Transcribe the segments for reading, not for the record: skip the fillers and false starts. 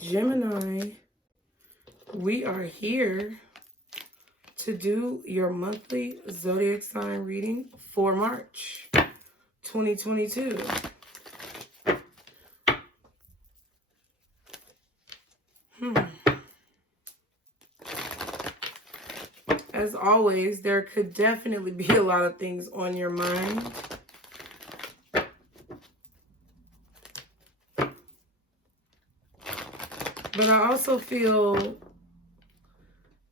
Gemini, we are here to do your monthly zodiac sign reading for March 2022. As always, there could definitely be a lot of things on your mind. But I also feel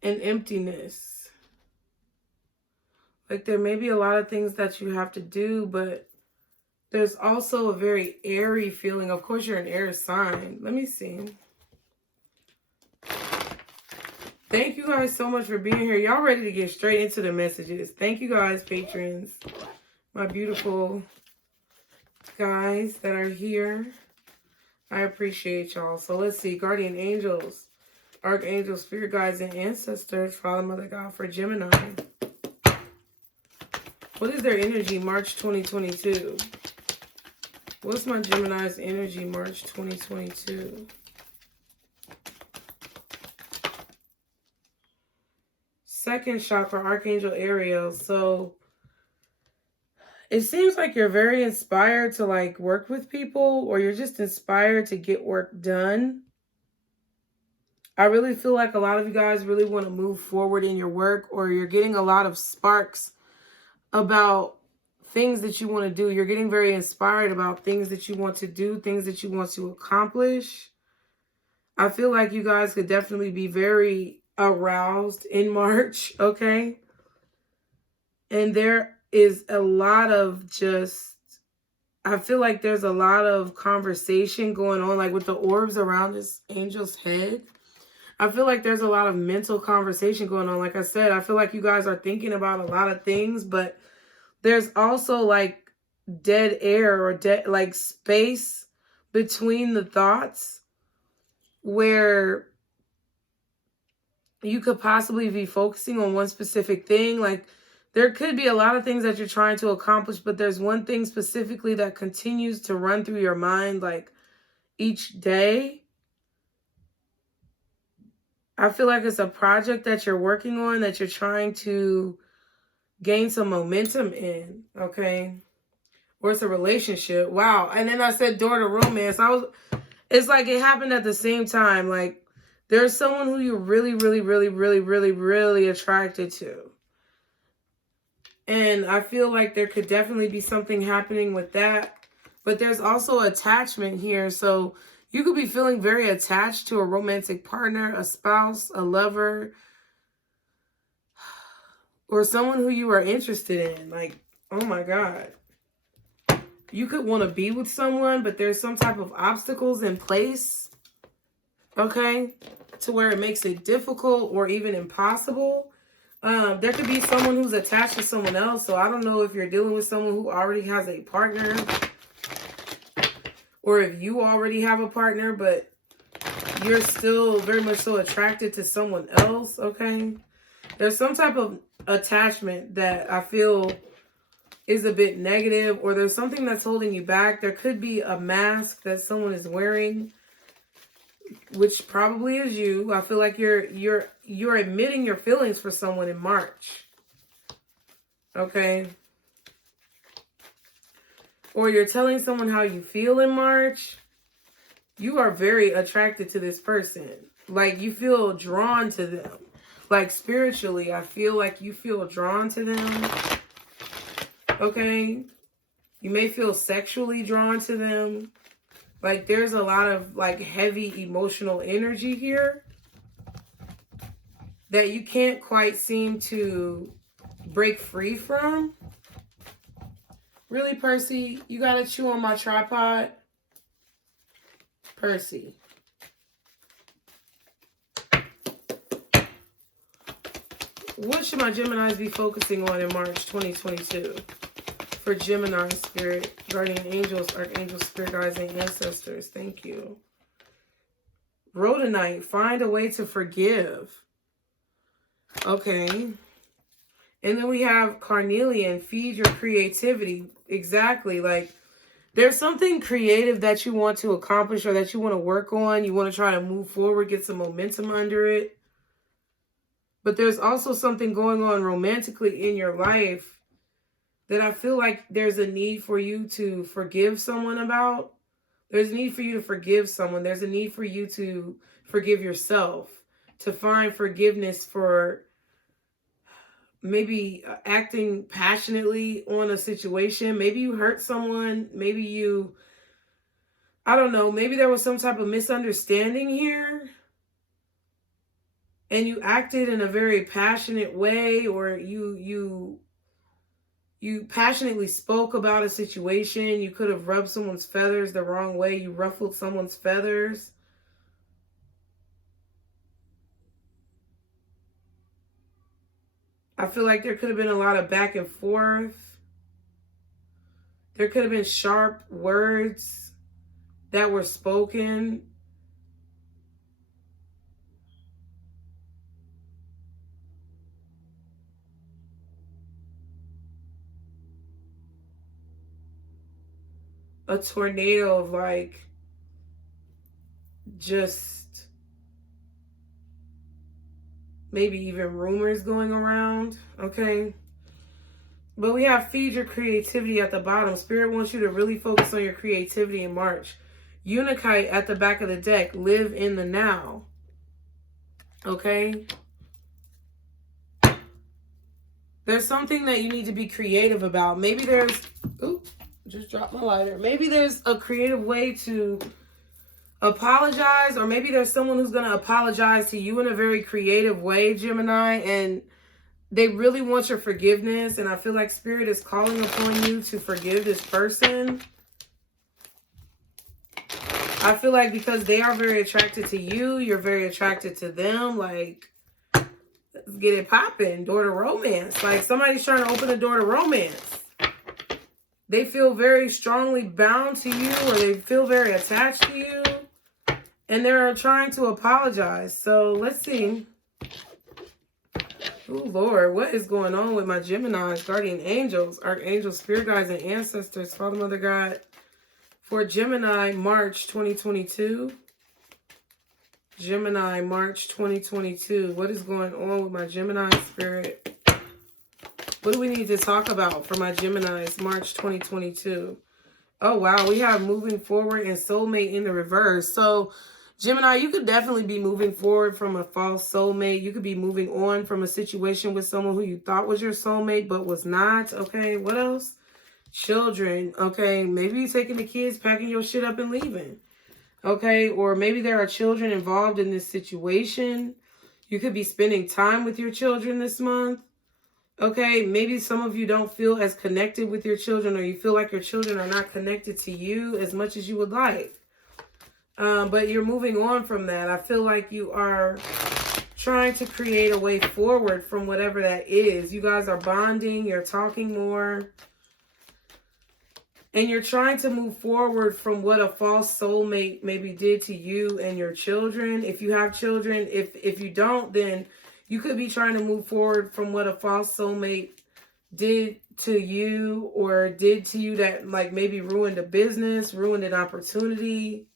an emptiness. Like there may be a lot of things that you have to do, but there's also a very airy feeling. Of course, you're an air sign. Let me see. Thank you guys so much for being here. Y'all ready to get straight into the messages. Thank you guys, patrons. My beautiful guys that are here. I appreciate y'all. So let's see. Guardian angels, archangels, spirit guides, and ancestors. Father, Mother, God for Gemini. What is their energy March 2022? What's my Gemini's energy March 2022? Second chakra, Archangel Ariel. So it seems like you're very inspired to like work with people, or you're just inspired to get work done. I really feel like a lot of you guys really want to move forward in your work, or you're getting a lot of sparks about things that you want to do. You're getting very inspired about things that you want to do, things that you want to accomplish. I feel like you guys could definitely be very aroused in March, okay? And there is a lot of just, I feel like there's a lot of conversation going on, like with the orbs around this angel's head. I feel like there's a lot of mental conversation going on. Like I said, I feel like you guys are thinking about a lot of things, but there's also like dead air or dead like space between the thoughts where you could possibly be focusing on one specific thing. Like there could be a lot of things that you're trying to accomplish, but there's one thing specifically that continues to run through your mind like each day. I feel like it's a project that you're working on, that you're trying to gain some momentum in, okay? Or it's a relationship. Wow. And then I said door to romance. It's like it happened at the same time. Like there's someone who you're really, really, really, really, really, really attracted to. And I feel like there could definitely be something happening with that. But there's also attachment here. So you could be feeling very attached to a romantic partner, a spouse, a lover, or someone who you are interested in. Like, oh my God. You could want to be with someone, but there's some type of obstacles in place, okay, to where it makes it difficult or even impossible. There could be someone who's attached to someone else. So I don't know if you're dealing with someone who already has a partner, or if you already have a partner, but you're still very much so attracted to someone else, okay? There's some type of attachment that I feel is a bit negative, or there's something that's holding you back. There could be a mask that someone is wearing, which probably is you. I feel like you're admitting your feelings for someone in March. Okay? Or you're telling someone how you feel in March. You are very attracted to this person. Like you feel drawn to them. Like spiritually, I feel like you feel drawn to them. Okay? You may feel sexually drawn to them. Like there's a lot of like heavy emotional energy here that you can't quite seem to break free from. Really, Percy? You gotta chew on my tripod? Percy. What should my Geminis be focusing on in March 2022? For Gemini spirit, guardian angels, archangels, spirit guides, and ancestors. Thank you. Rhodonite, find a way to forgive. Okay. And then we have carnelian, feed your creativity. Exactly. Like There's something creative that you want to accomplish or that you want to work on. You want to try to move forward, get some momentum under it. But there's also something going on romantically in your life that I feel like there's a need for you to forgive someone about. There's a need for you to forgive someone. There's a need for you to forgive yourself, to find forgiveness for maybe acting passionately on a situation. Maybe you hurt someone. Maybe you, I don't know, maybe there was some type of misunderstanding here. And you acted in a very passionate way, or you passionately spoke about a situation. You could have rubbed someone's feathers the wrong way. You ruffled someone's feathers. I feel like there could have been a lot of back and forth. There could have been sharp words that were spoken. A tornado of like just maybe even rumors going around, okay? But we have feed your creativity at the bottom. Spirit wants you to really focus on your creativity in March. Unikite at the back of the deck. Live in the now, okay? There's something that you need to be creative about. Maybe there's, oops, just dropped my lighter. Maybe there's a creative way to apologize, or maybe there's someone who's going to apologize to you in a very creative way, Gemini, and they really want your forgiveness, and I feel like Spirit is calling upon you to forgive this person. I feel like because they are very attracted to you, you're very attracted to them. Like, let's get it popping. Door to romance. Like, somebody's trying to open a door to romance. They feel very strongly bound to you, or they feel very attached to you, and they're trying to apologize. So let's see. Oh, Lord, what is going on with my Geminis, guardian angels, archangels, spirit guides, and ancestors, Father, Mother, God, for Gemini, March 2022? Gemini, March 2022. What is going on with my Gemini spirit? What do we need to talk about for my Geminis, March 2022? Oh, wow, we have moving forward and soulmate in the reverse. So, Gemini, you could definitely be moving forward from a false soulmate. You could be moving on from a situation with someone who you thought was your soulmate but was not. Okay, what else? Children. Okay, maybe you're taking the kids, packing your shit up and leaving. Okay, or maybe there are children involved in this situation. You could be spending time with your children this month. Okay, maybe some of you don't feel as connected with your children, or you feel like your children are not connected to you as much as you would like. But you're moving on from that. I feel like you are trying to create a way forward from whatever that is. You guys are bonding. You're talking more. And you're trying to move forward from what a false soulmate maybe did to you and your children. If you have children, if you don't, then you could be trying to move forward from what a false soulmate did to you, or did to you that like maybe ruined a business, ruined an opportunity,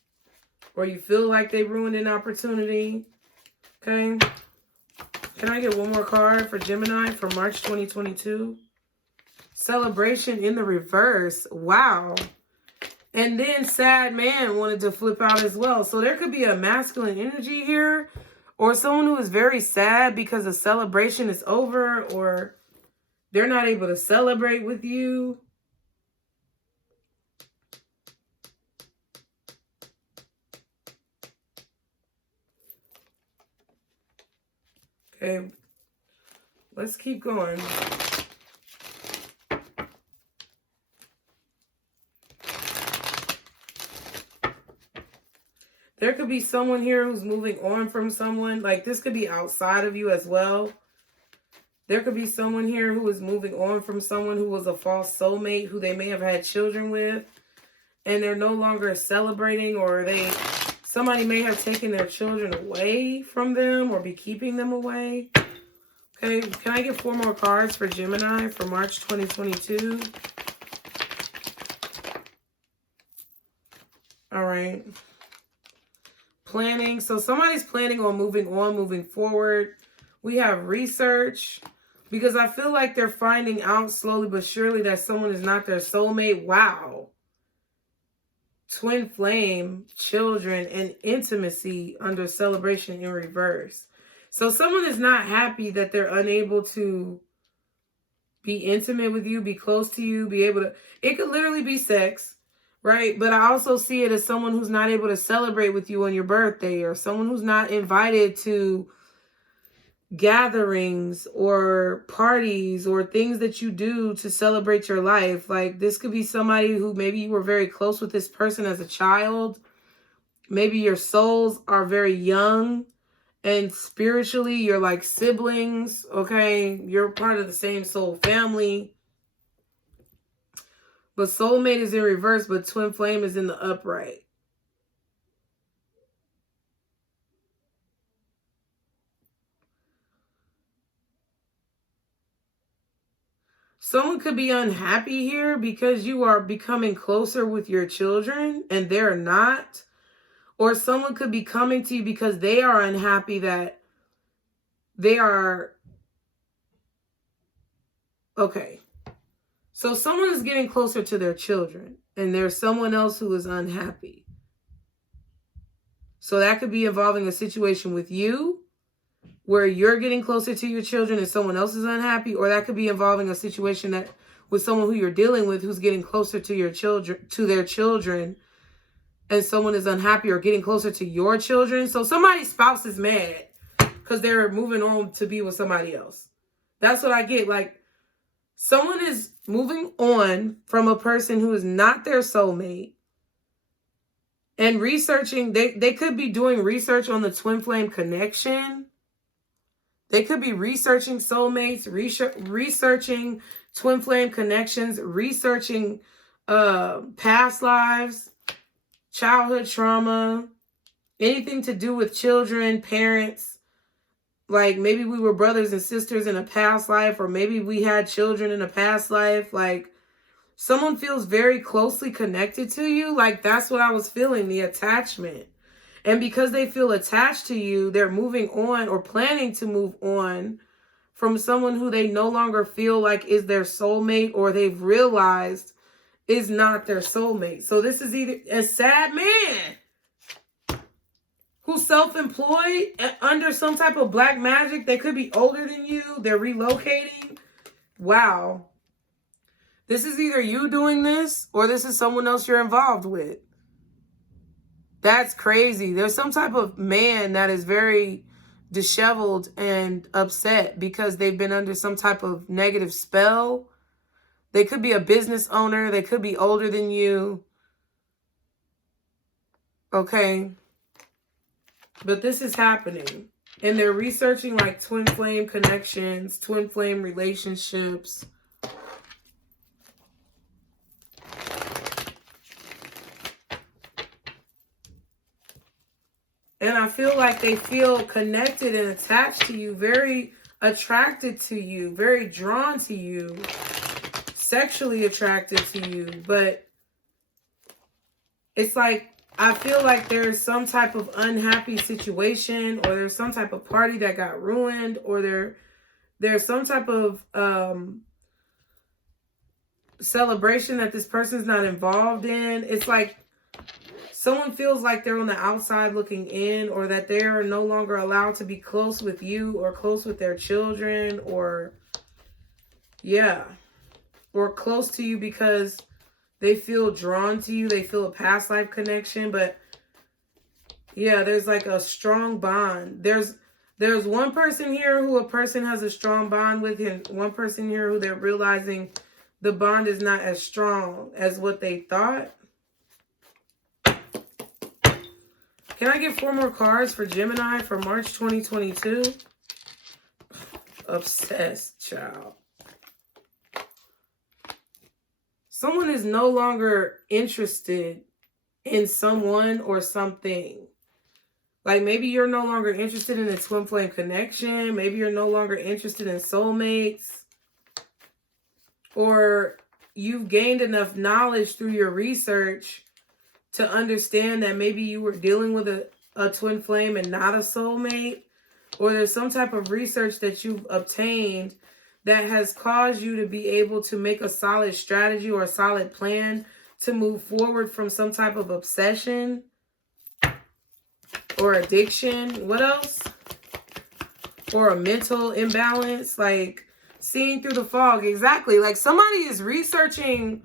or you feel like they ruined an opportunity. Okay. Can I get one more card for Gemini for March 2022? Celebration in the reverse. Wow. And then sad man wanted to flip out as well. So there could be a masculine energy here, or someone who is very sad because the celebration is over, or they're not able to celebrate with you. Okay, let's keep going. There could be someone here who's moving on from someone. Like, this could be outside of you as well. There could be someone here who is moving on from someone who was a false soulmate, who they may have had children with, and they're no longer celebrating, or somebody may have taken their children away from them or be keeping them away. Okay, can I get 4 more cards for Gemini for March 2022? All right. Planning. So somebody's planning on moving forward. We have research. Because I feel like they're finding out slowly but surely that someone is not their soulmate. Wow. Twin flame, children, and intimacy under celebration in reverse. So someone is not happy that they're unable to be intimate with you, be close to you, be able to... It could literally be sex, right? But I also see it as someone who's not able to celebrate with you on your birthday, or someone who's not invited to gatherings or parties or things that you do to celebrate your life. Like, this could be somebody who maybe you were very close with this person as a child. Maybe your souls are very young and spiritually you're like siblings, okay? You're part of the same soul family. But soulmate is in reverse, but twin flame is in the upright. Someone could be unhappy here because you are becoming closer with your children and they're not. Or someone could be coming to you because they are unhappy that they are... Okay. So someone is getting closer to their children and there's someone else who is unhappy. So that could be involving a situation with you where you're getting closer to your children and someone else is unhappy, or that could be involving a situation that with someone who you're dealing with who's getting closer to your children, to their children, and someone is unhappy, or getting closer to your children. So somebody's spouse is mad because they're moving on to be with somebody else. That's what I get. Like, someone is moving on from a person who is not their soulmate and researching. They could be doing research on the twin flame connection. They could be researching soulmates, researching twin flame connections, researching past lives, childhood trauma, anything to do with children, parents. Like, maybe we were brothers and sisters in a past life, or maybe we had children in a past life. Like, someone feels very closely connected to you. Like, that's what I was feeling, the attachment. And because they feel attached to you, they're moving on or planning to move on from someone who they no longer feel like is their soulmate, or they've realized is not their soulmate. So this is either a sad man who's self-employed under some type of black magic. They could be older than you. They're relocating. Wow. This is either you doing this or this is someone else you're involved with. That's crazy. There's some type of man that is very disheveled and upset because they've been under some type of negative spell. They could be a business owner. They could be older than you. Okay. But this is happening. And they're researching like twin flame connections, twin flame relationships. And I feel like they feel connected and attached to you, very attracted to you, very drawn to you, sexually attracted to you. But it's like, I feel like there's some type of unhappy situation, or there's some type of party that got ruined, or there's some type of celebration that this person's not involved in. It's like someone feels like they're on the outside looking in, or that they're no longer allowed to be close with you or close with their children, or or close to you because they feel drawn to you. They feel a past life connection. But yeah, there's like a strong bond. There's one person here who a person has a strong bond with, and one person here who they're realizing the bond is not as strong as what they thought. Can I get 4 more cards for Gemini for March 2022? Obsessed, child. Someone is no longer interested in someone or something. Like, maybe you're no longer interested in a twin flame connection. Maybe you're no longer interested in soulmates. Or you've gained enough knowledge through your research to understand that maybe you were dealing with a twin flame and not a soulmate, or there's some type of research that you've obtained that has caused you to be able to make a solid strategy or a solid plan to move forward from some type of obsession or addiction. What else? Or a mental imbalance, like seeing through the fog. Exactly. Like somebody is researching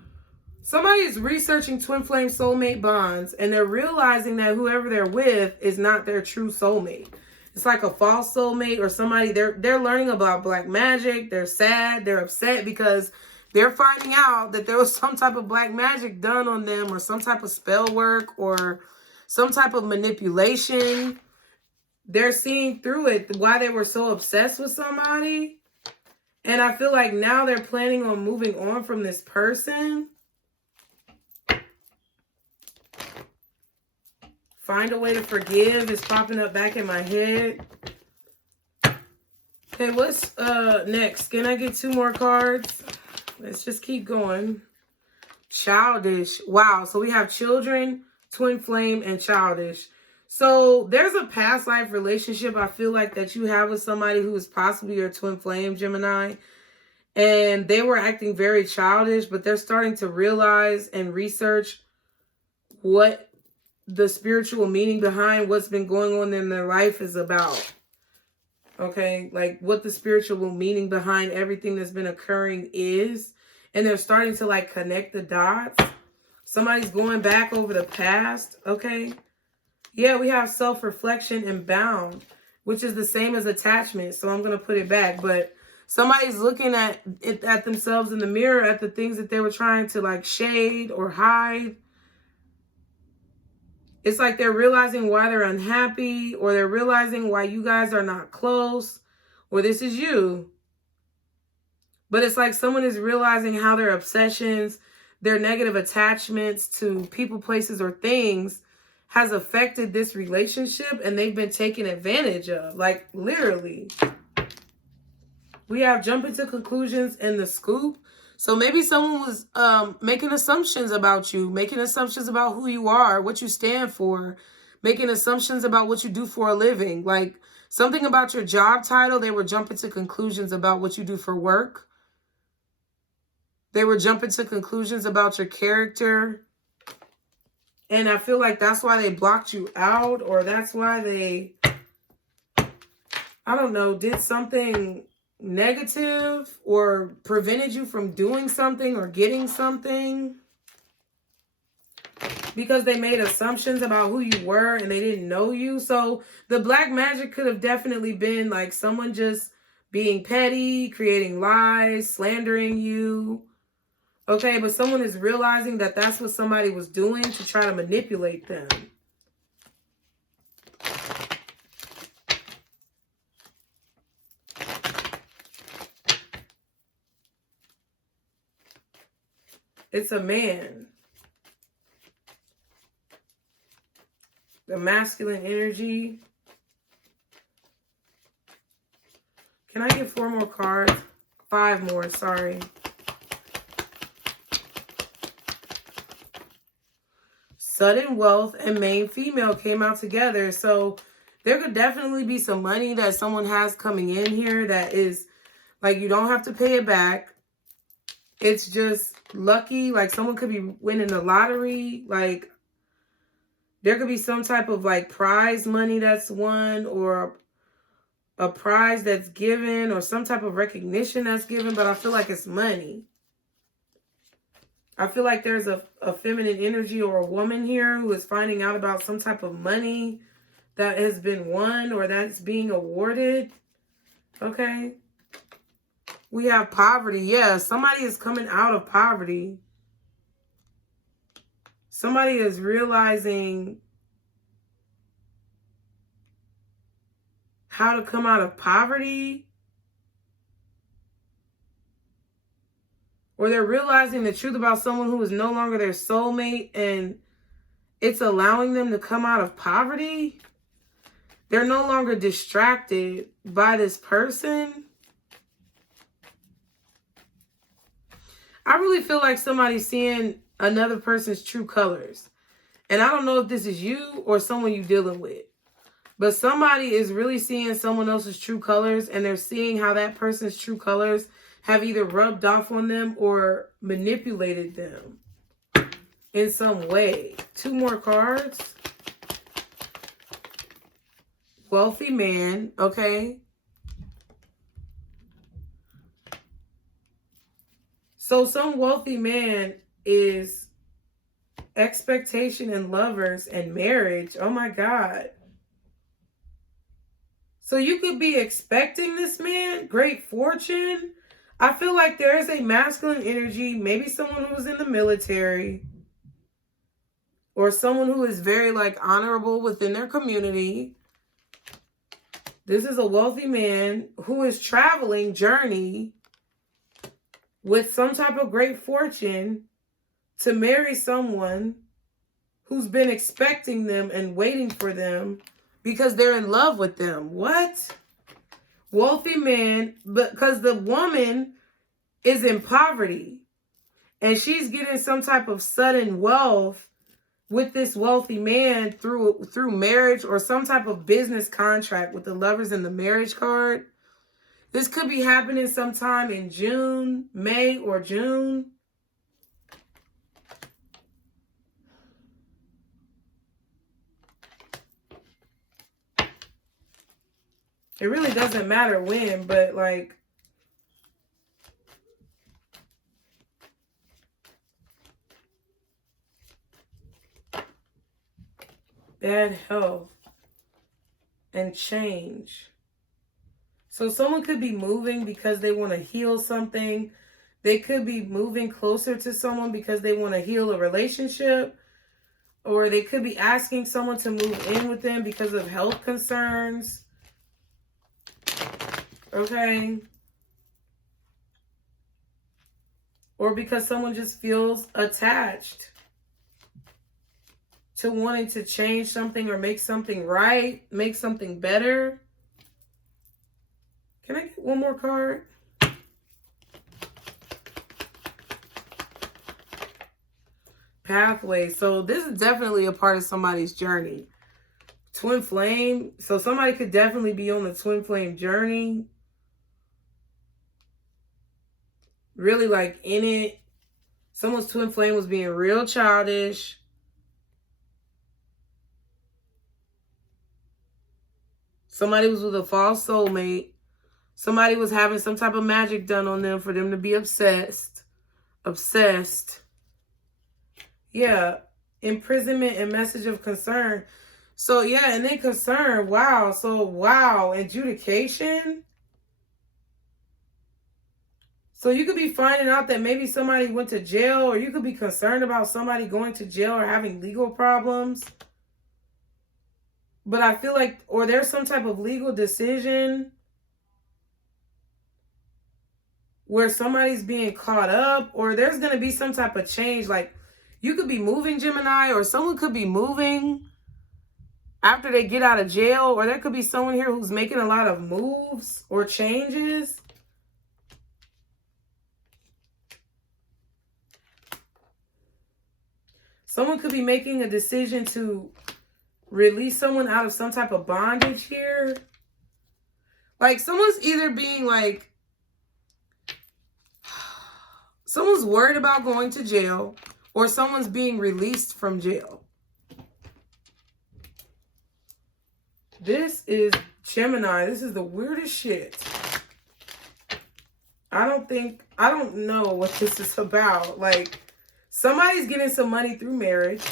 twin flame soulmate bonds, and they're realizing that whoever they're with is not their true soulmate. It's like a false soulmate, or somebody they're learning about black magic. They're sad, they're upset because they're finding out that there was some type of black magic done on them, or some type of spell work, or some type of manipulation. They're seeing through it why they were so obsessed with somebody. And I feel like now they're planning on moving on from this person. Find a way to forgive is popping up back in my head. Okay, what's next? Can I get 2 more cards? Let's just keep going. Childish. Wow, so we have children, twin flame, and childish. So there's a past life relationship I feel like that you have with somebody who is possibly your twin flame, Gemini. And they were acting very childish, but they're starting to realize and research what the spiritual meaning behind what's been going on in their life is about. Okay, like what the spiritual meaning behind everything that's been occurring is. And they're starting to like connect the dots. Somebody's going back over the past, okay? Yeah, we have self-reflection and bound, which is the same as attachment. So I'm going to put it back. But somebody's looking at themselves in the mirror, at the things that they were trying to like shade or hide. It's like they're realizing why they're unhappy, or they're realizing why you guys are not close, or this is you. But it's like someone is realizing how their obsessions, their negative attachments to people, places, or things has affected this relationship, and they've been taken advantage of, like literally. We have jumping to conclusions in the scoop. So maybe someone was making assumptions about you, making assumptions about who you are, what you stand for, making assumptions about what you do for a living, like something about your job title. They were jumping to conclusions about what you do for work. They were jumping to conclusions about your character. And I feel like that's why they blocked you out, or that's why they, I don't know, did something negative or prevented you from doing something or getting something. Because they made assumptions about who you were and they didn't know you. So the black magic could have definitely been like someone just being petty, creating lies, slandering you. Okay, but someone is realizing that that's what somebody was doing to try to manipulate them. It's a man. The masculine energy. Can I get 4 more cards? 5 more, sorry. Sudden wealth and main female came out together. So there could definitely be some money that someone has coming in here that is like you don't have to pay it back. It's just lucky. Like someone could be winning the lottery. Like there could be some type of like prize money that's won, or a prize that's given, or some type of recognition that's given. But I feel like it's money. I feel like there's a feminine energy or a woman here who is finding out about some type of money that has been won or that's being awarded. Okay. We have poverty. Yeah, somebody is coming out of poverty. Somebody is realizing how to come out of poverty. Or they're realizing the truth about someone who is no longer their soulmate, and it's allowing them to come out of poverty. They're no longer distracted by this person. I really feel like somebody's seeing another person's true colors. And I don't know if this is you or someone you're dealing with. But somebody is really seeing someone else's true colors, and they're seeing how that person's true colors have either rubbed off on them or manipulated them in some way. 2 more cards. Wealthy man, okay? So some wealthy man is expectation and lovers and marriage. Oh my God. So you could be expecting this man, great fortune. I feel like there is a masculine energy, maybe someone who was in the military or someone who is very like honorable within their community. This is a wealthy man who is traveling journey with some type of great fortune to marry someone who's been expecting them and waiting for them because they're in love with them. What? Wealthy man, because the woman is in poverty and she's getting some type of sudden wealth with this wealthy man through marriage or some type of business contract with the lovers and the marriage card. This could be happening sometime in June, May, or June. It really doesn't matter when, but like, bad health and change. So someone could be moving because they want to heal something. They could be moving closer to someone because they want to heal a relationship. Or they could be asking someone to move in with them because of health concerns. Okay. Or because someone just feels attached to wanting to change something or make something right, make something better. Can I get one more card? Pathway. So this is definitely a part of somebody's journey. Twin flame. So somebody could definitely be on the twin flame journey. Really like in it. Someone's twin flame was being real childish. Somebody was with a false soulmate. Somebody was having some type of magic done on them for them to be obsessed. Obsessed. Yeah. Imprisonment and message of concern. So, yeah, and then concern. Wow. So, wow. Adjudication. So, you could be finding out that maybe somebody went to jail, or you could be concerned about somebody going to jail or having legal problems. But I feel like, or there's some type of legal decision where somebody's being caught up, or there's going to be some type of change. Like, you could be moving, Gemini, or someone could be moving after they get out of jail, or there could be someone here who's making a lot of moves or changes. Someone could be making a decision to release someone out of some type of bondage here. Like, someone's either being like, someone's worried about going to jail, or someone's being released from jail. This is Gemini. This is the weirdest shit. I don't know what this is about. Like, somebody's getting some money through marriage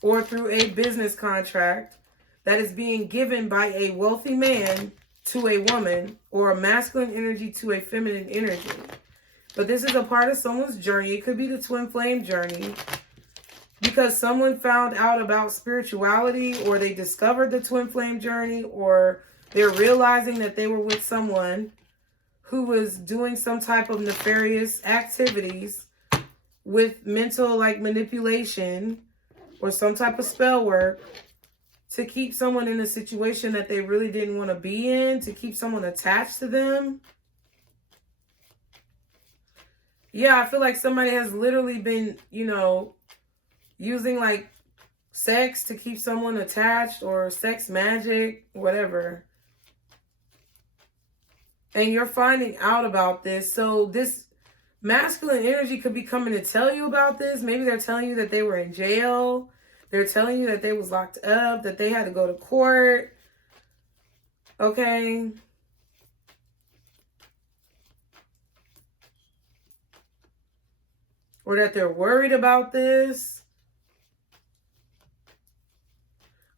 or through a business contract that is being given by a wealthy man to a woman, or a masculine energy to a feminine energy. But this is a part of someone's journey. It could be the twin flame journey, because someone found out about spirituality, or they discovered the twin flame journey, or they're realizing that they were with someone who was doing some type of nefarious activities with mental like manipulation or some type of spell work to keep someone in a situation that they really didn't want to be in, to keep someone attached to them. Yeah, I feel like somebody has literally been, you know, using like sex to keep someone attached, or sex magic, whatever. And you're finding out about this. So this masculine energy could be coming to tell you about this. Maybe they're telling you that they were in jail. They're telling you that they was locked up, that they had to go to court. Okay. Or that they're worried about this.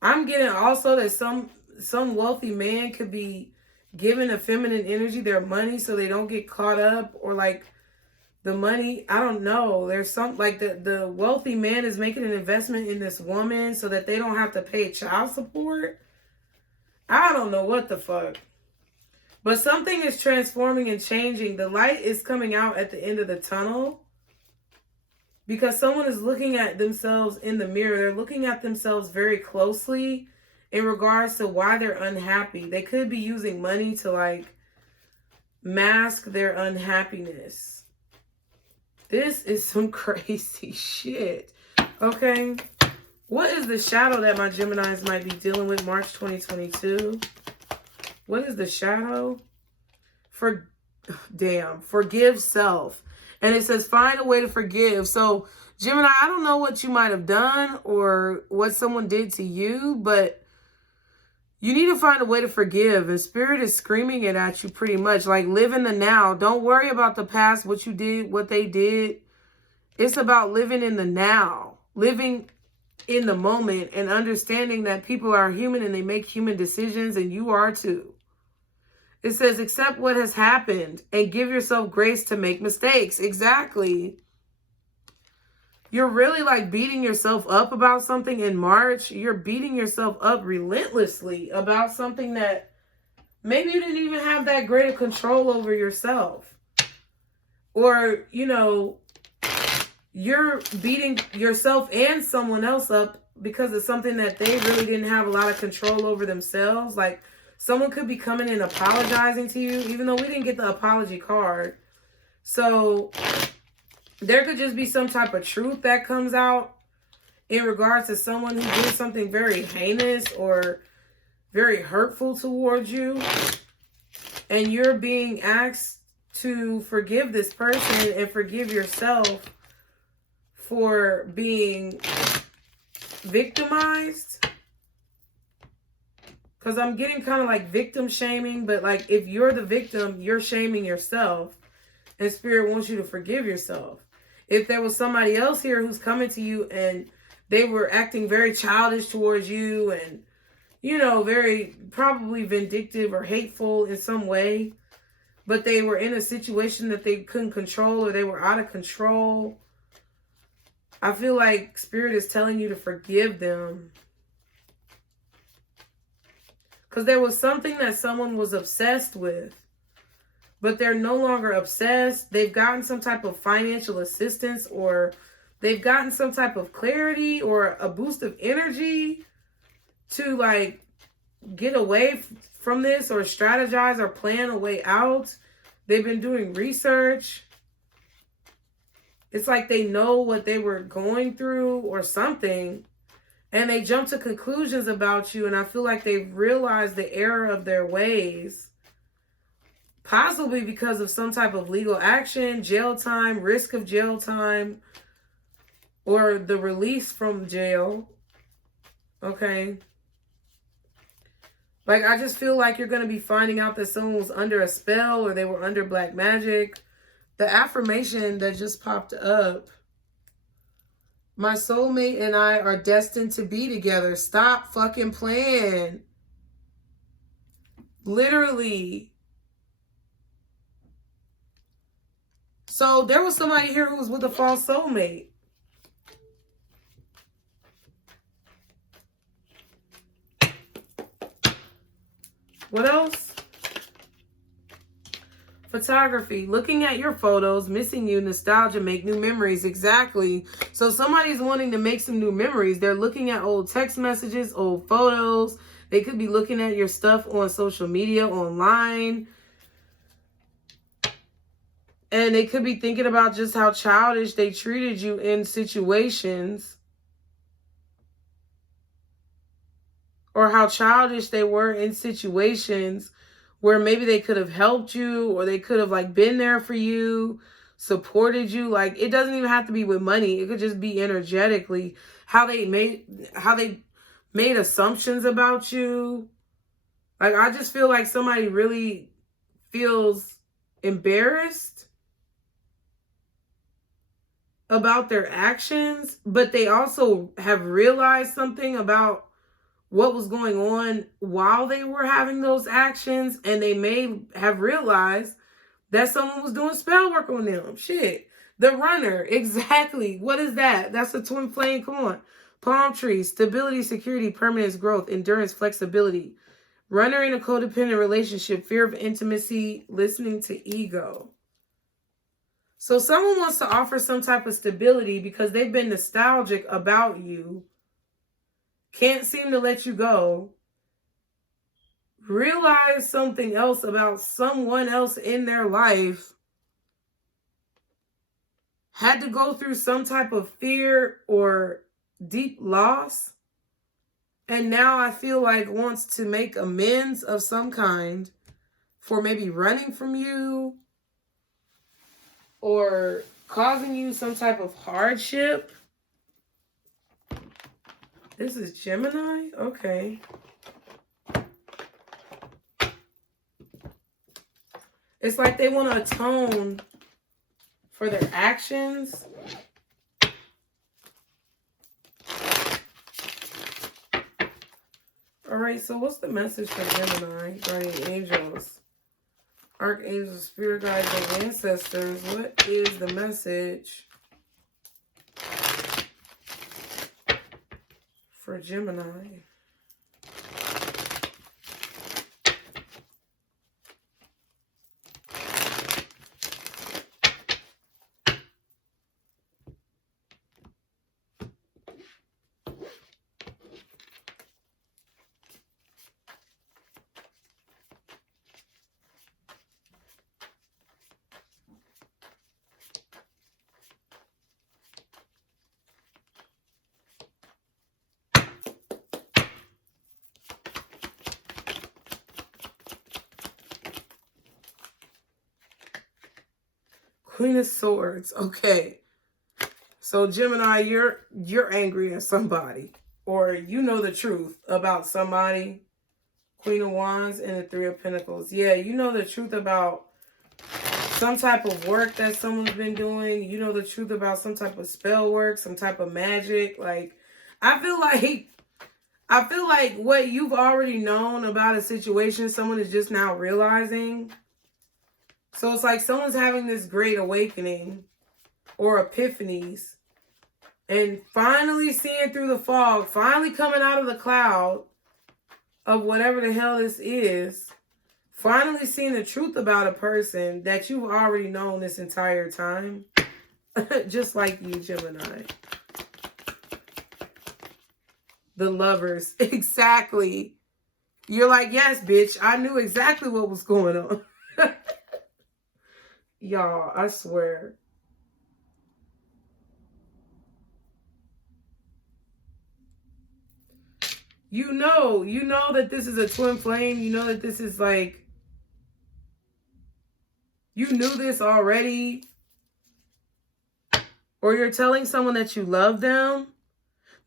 I'm getting also that some wealthy man could be giving a feminine energy their money so they don't get caught up, or like the money, I don't know. There's some, like the wealthy man is making an investment in this woman so that they don't have to pay child support. I don't know what the fuck. But something is transforming and changing. The light is coming out at the end of the tunnel. Because someone is looking at themselves in the mirror. They're looking at themselves very closely in regards to why they're unhappy. They could be using money to like mask their unhappiness. This is some crazy shit. Okay. What is the shadow that my Geminis might be dealing with March 2022? What is the shadow? Forgive self. And it says, find a way to forgive. So, Gemini, I don't know what you might have done or what someone did to you, but you need to find a way to forgive. And Spirit is screaming it at you pretty much. Like, live in the now. Don't worry about the past, what you did, what they did. It's about living in the now. Living in the moment and understanding that people are human and they make human decisions, and you are too. It says, accept what has happened and give yourself grace to make mistakes. Exactly. You're really like beating yourself up about something in March. You're beating yourself up relentlessly about something that maybe you didn't even have that great of control over yourself. Or, you know, you're beating yourself and someone else up because of something that they really didn't have a lot of control over themselves. Like, someone could be coming in apologizing to you, even though we didn't get the apology card. So there could just be some type of truth that comes out in regards to someone who did something very heinous or very hurtful towards you. And you're being asked to forgive this person and forgive yourself for being victimized. Because I'm getting kind of like victim shaming, but like if you're the victim, you're shaming yourself. And Spirit wants you to forgive yourself. If there was somebody else here who's coming to you and they were acting very childish towards you and, you know, very probably vindictive or hateful in some way, but they were in a situation that they couldn't control or they were out of control, I feel like Spirit is telling you to forgive them. Because there was something that someone was obsessed with, but they're no longer obsessed. They've gotten some type of financial assistance, or they've gotten some type of clarity or a boost of energy to like get away from this or strategize or plan a way out. They've been doing research. It's like they know what they were going through or something. And they jump to conclusions about you. And I feel like they've realized the error of their ways. Possibly because of some type of legal action, jail time, risk of jail time, or the release from jail. Okay. Like, I just feel like you're going to be finding out that someone was under a spell or they were under black magic. The affirmation that just popped up. My soulmate and I are destined to be together. Stop fucking playing. Literally. So there was somebody here who was with a false soulmate. What else? Photography. Looking at your photos, missing you, nostalgia, make new memories. Exactly. So somebody's wanting to make some new memories. They're looking at old text messages, old photos. They could be looking at your stuff on social media, online. And they could be thinking about just how childish they treated you in situations. or how childish they were in situations where maybe they could have helped you, or they could have like been there for you, supported you. Like, it doesn't even have to be with money. It could just be energetically, how they made assumptions about you. Like, I just feel like somebody really feels embarrassed about their actions, but they also have realized something about what was going on while they were having those actions, and they may have realized that someone was doing spell work on them. Shit. The runner, exactly. What is that? That's a twin flame. Come on. Palm tree, stability, security, permanence, growth, endurance, flexibility. Runner in a codependent relationship, fear of intimacy, listening to ego. So someone wants to offer some type of stability because they've been nostalgic about you, can't seem to let you go, realize something else about someone else in their life, had to go through some type of fear or deep loss, and now I feel like wants to make amends of some kind for maybe running from you or causing you some type of hardship. This is Gemini? Okay. It's like they want to atone for their actions. All right, so what's the message for Gemini? Guardian angels, archangels, spirit guides, and ancestors. What is the message for Gemini? Queen of Swords. Okay. So Gemini, you're angry at somebody, or you know the truth about somebody. Queen of Wands and the Three of Pentacles. Yeah, you know the truth about some type of work that someone's been doing. You know the truth about some type of spell work, some type of magic. Like, I feel like what you've already known about a situation, someone is just now realizing. So it's like someone's having this great awakening or epiphanies and finally seeing through the fog, finally coming out of the cloud of whatever the hell this is, finally seeing the truth about a person that you've already known this entire time. Just like you, Gemini. The Lovers. Exactly. You're like, yes, bitch, I knew exactly what was going on. Y'all, I swear. You know that this is a twin flame. You know that this is like, you knew this already. Or you're telling someone that you love them.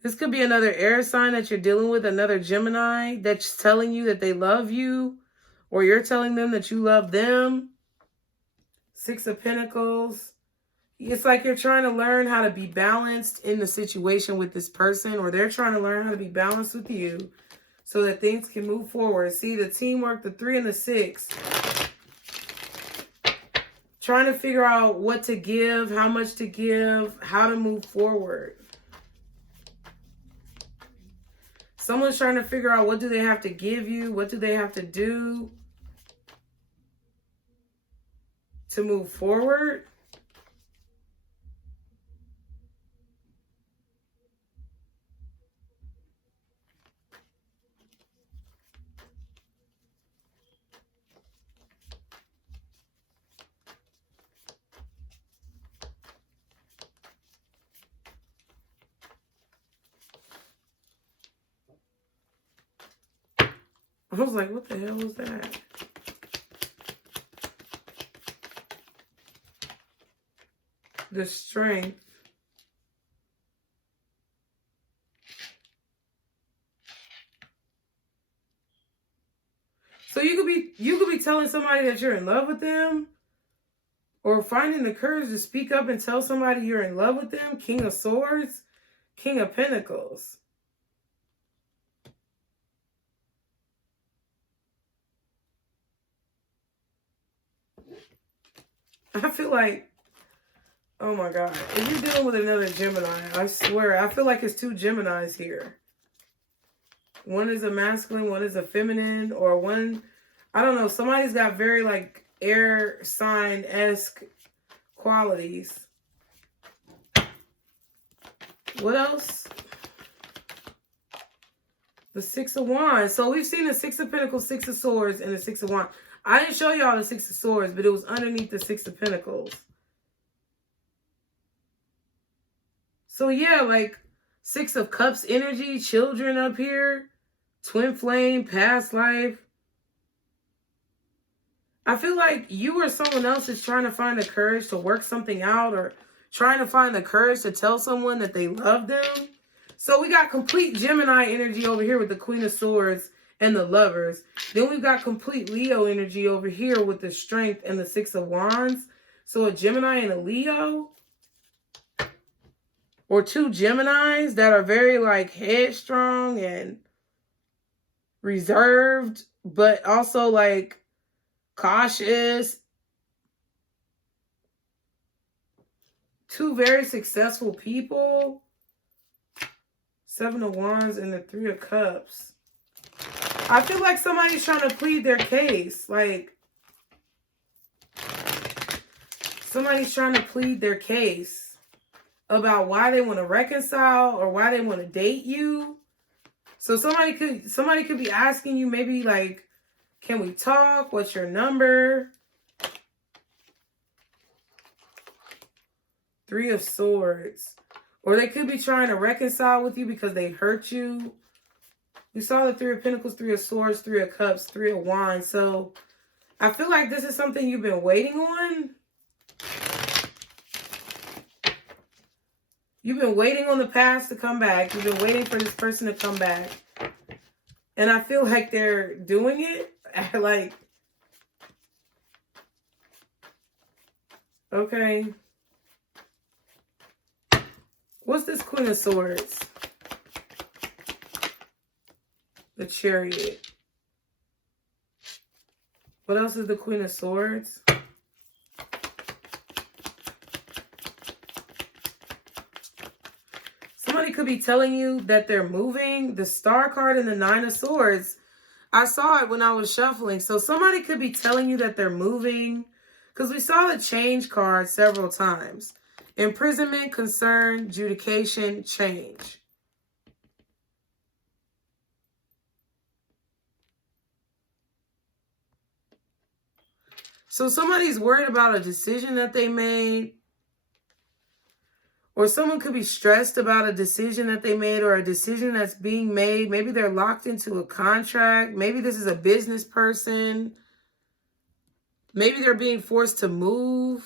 This could be another air sign that you're dealing with, another Gemini that's telling you that they love you. Or you're telling them that you love them. Six of Pentacles. It's like you're trying to learn how to be balanced in the situation with this person, or they're trying to learn how to be balanced with you so that things can move forward. See, the teamwork, the 3 and the 6. Trying to figure out what to give, how much to give, how to move forward. Someone's trying to figure out what do they have to give you, what do they have to do to move forward. I was like, what the hell was that? The strength. So you could be telling somebody that you're in love with them, or finding the courage to speak up and tell somebody you're in love with them. King of Swords, King of Pentacles. I feel like, oh my God, if you're dealing with another Gemini, I swear, I feel like it's two Geminis here. One is a masculine, one is a feminine, or one, I don't know, somebody's got very like air sign-esque qualities. What else? The Six of Wands. So we've seen the Six of Pentacles, Six of Swords, and the Six of Wands. I didn't show y'all the Six of Swords, but it was underneath the Six of Pentacles. So yeah, like Six of Cups energy, children up here, twin flame, past life. I feel like you or someone else is trying to find the courage to work something out, or trying to find the courage to tell someone that they love them. So we got complete Gemini energy over here with the Queen of Swords and the Lovers. Then we've got complete Leo energy over here with the Strength and the Six of Wands. So a Gemini and a Leo. Or two Geminis that are very like headstrong and reserved, but also like cautious. Two very successful people. Seven of Wands and the Three of Cups. I feel like somebody's trying to plead their case. Like, somebody's trying to plead their case about why they want to reconcile or why they want to date you. So somebody could be asking you maybe like, can we talk? What's your number? Three of Swords. Or they could be trying to reconcile with you because they hurt you. We saw the Three of Pentacles, Three of Swords, Three of Cups, Three of Wands. So I feel like this is something you've been waiting on. You've been waiting on the past to come back. You've been waiting for this person to come back. And I feel like they're doing it. Like, okay. What's this Queen of Swords? The Chariot. What else is the Queen of Swords? Somebody could be telling you that they're moving. The Star card and the Nine of Swords. I saw it when I was shuffling. So somebody could be telling you that they're moving. Because we saw the Change card several times. Imprisonment, concern, adjudication, change. So somebody's worried about a decision that they made. Or someone could be stressed about a decision that they made or a decision that's being made. Maybe they're locked into a contract. Maybe this is a business person. Maybe they're being forced to move.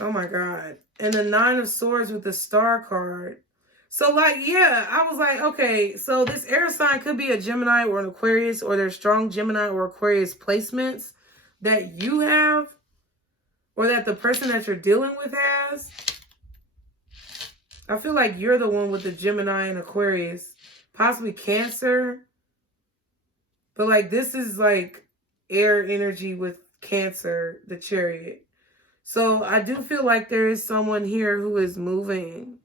Oh my God. And the Nine of Swords with the Star card. So like, yeah, I was like, okay, so this air sign could be a Gemini or an Aquarius, or there's strong Gemini or Aquarius placements that you have, or that the person that you're dealing with has. I feel like you're the one with the Gemini and Aquarius, possibly Cancer. But like, this is like air energy with Cancer, the Chariot. So I do feel like there is someone here who is moving.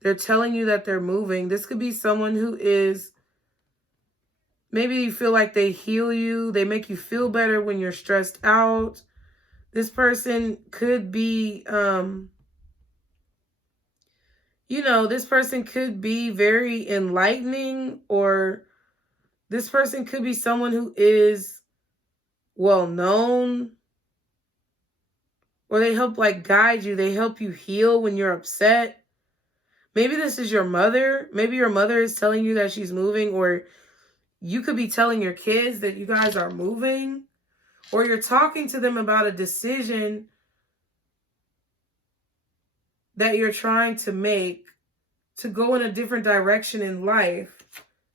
They're telling you that they're moving. This could be someone who is, maybe you feel like they heal you. They make you feel better when you're stressed out. This person could be, this person could be very enlightening, or this person could be someone who is well known, or they help like guide you. They help you heal when you're upset. Maybe this is your mother. Maybe your mother is telling you that she's moving, or you could be telling your kids that you guys are moving, or you're talking to them about a decision that you're trying to make to go in a different direction in life.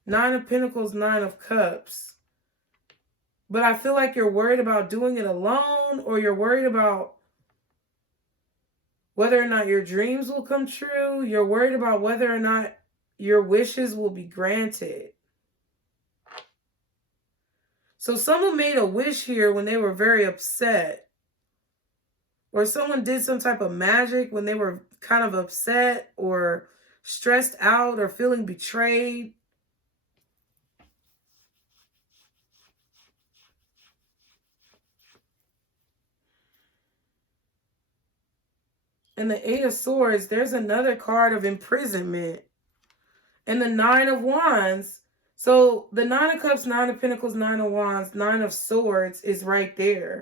9 of Pentacles, 9 of Cups. But I feel like you're worried about doing it alone, or you're worried about whether or not your dreams will come true. You're worried about whether or not your wishes will be granted. So someone made a wish here when they were very upset. Or someone did some type of magic when they were kind of upset or stressed out or feeling betrayed. And the 8 of Swords, there's another card of imprisonment. And the 9 of Wands. So the 9 of Cups, 9 of Pentacles, 9 of Wands, 9 of Swords is right there.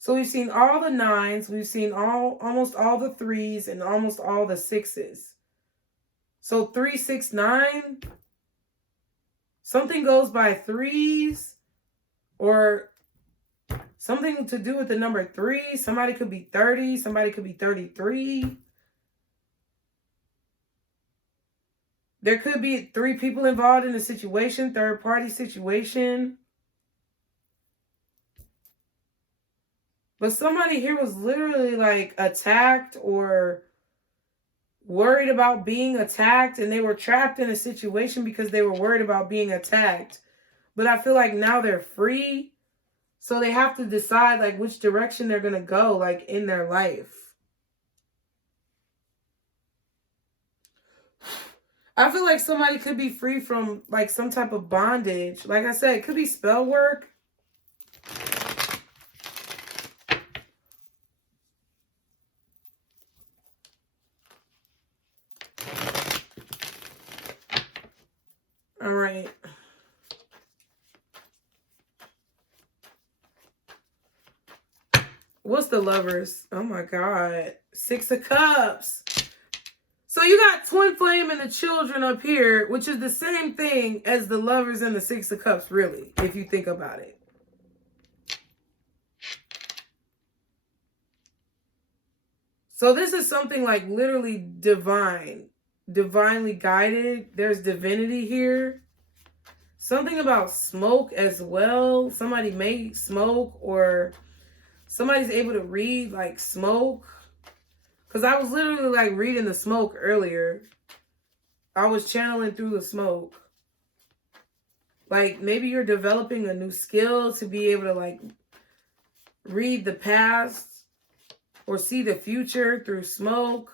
So we've seen all the 9s. We've seen almost all the 3s and almost all the 6s. So 3, 6, 9. Something goes by 3s, or something to do with the number 3. Somebody could be 30. Somebody could be 33. There could be 3 people involved in a situation, third party situation. But somebody here was literally like attacked or worried about being attacked, and they were trapped in a situation because they were worried about being attacked. But I feel like now they're free. So they have to decide like which direction they're going to go like in their life. I feel like somebody could be free from like some type of bondage. Like I said, it could be spell work. All right. What's the Lovers? Oh my God. 6 of Cups. So you got Twin Flame and the Children up here, which is the same thing as the Lovers and the 6 of Cups, really, if you think about it. So this is something like literally divine, divinely guided. There's divinity here. Something about smoke as well. Somebody made smoke, or somebody's able to read like smoke. Because I was literally like reading the smoke earlier. I was channeling through the smoke. Like maybe you're developing a new skill to be able to like read the past or see the future through smoke.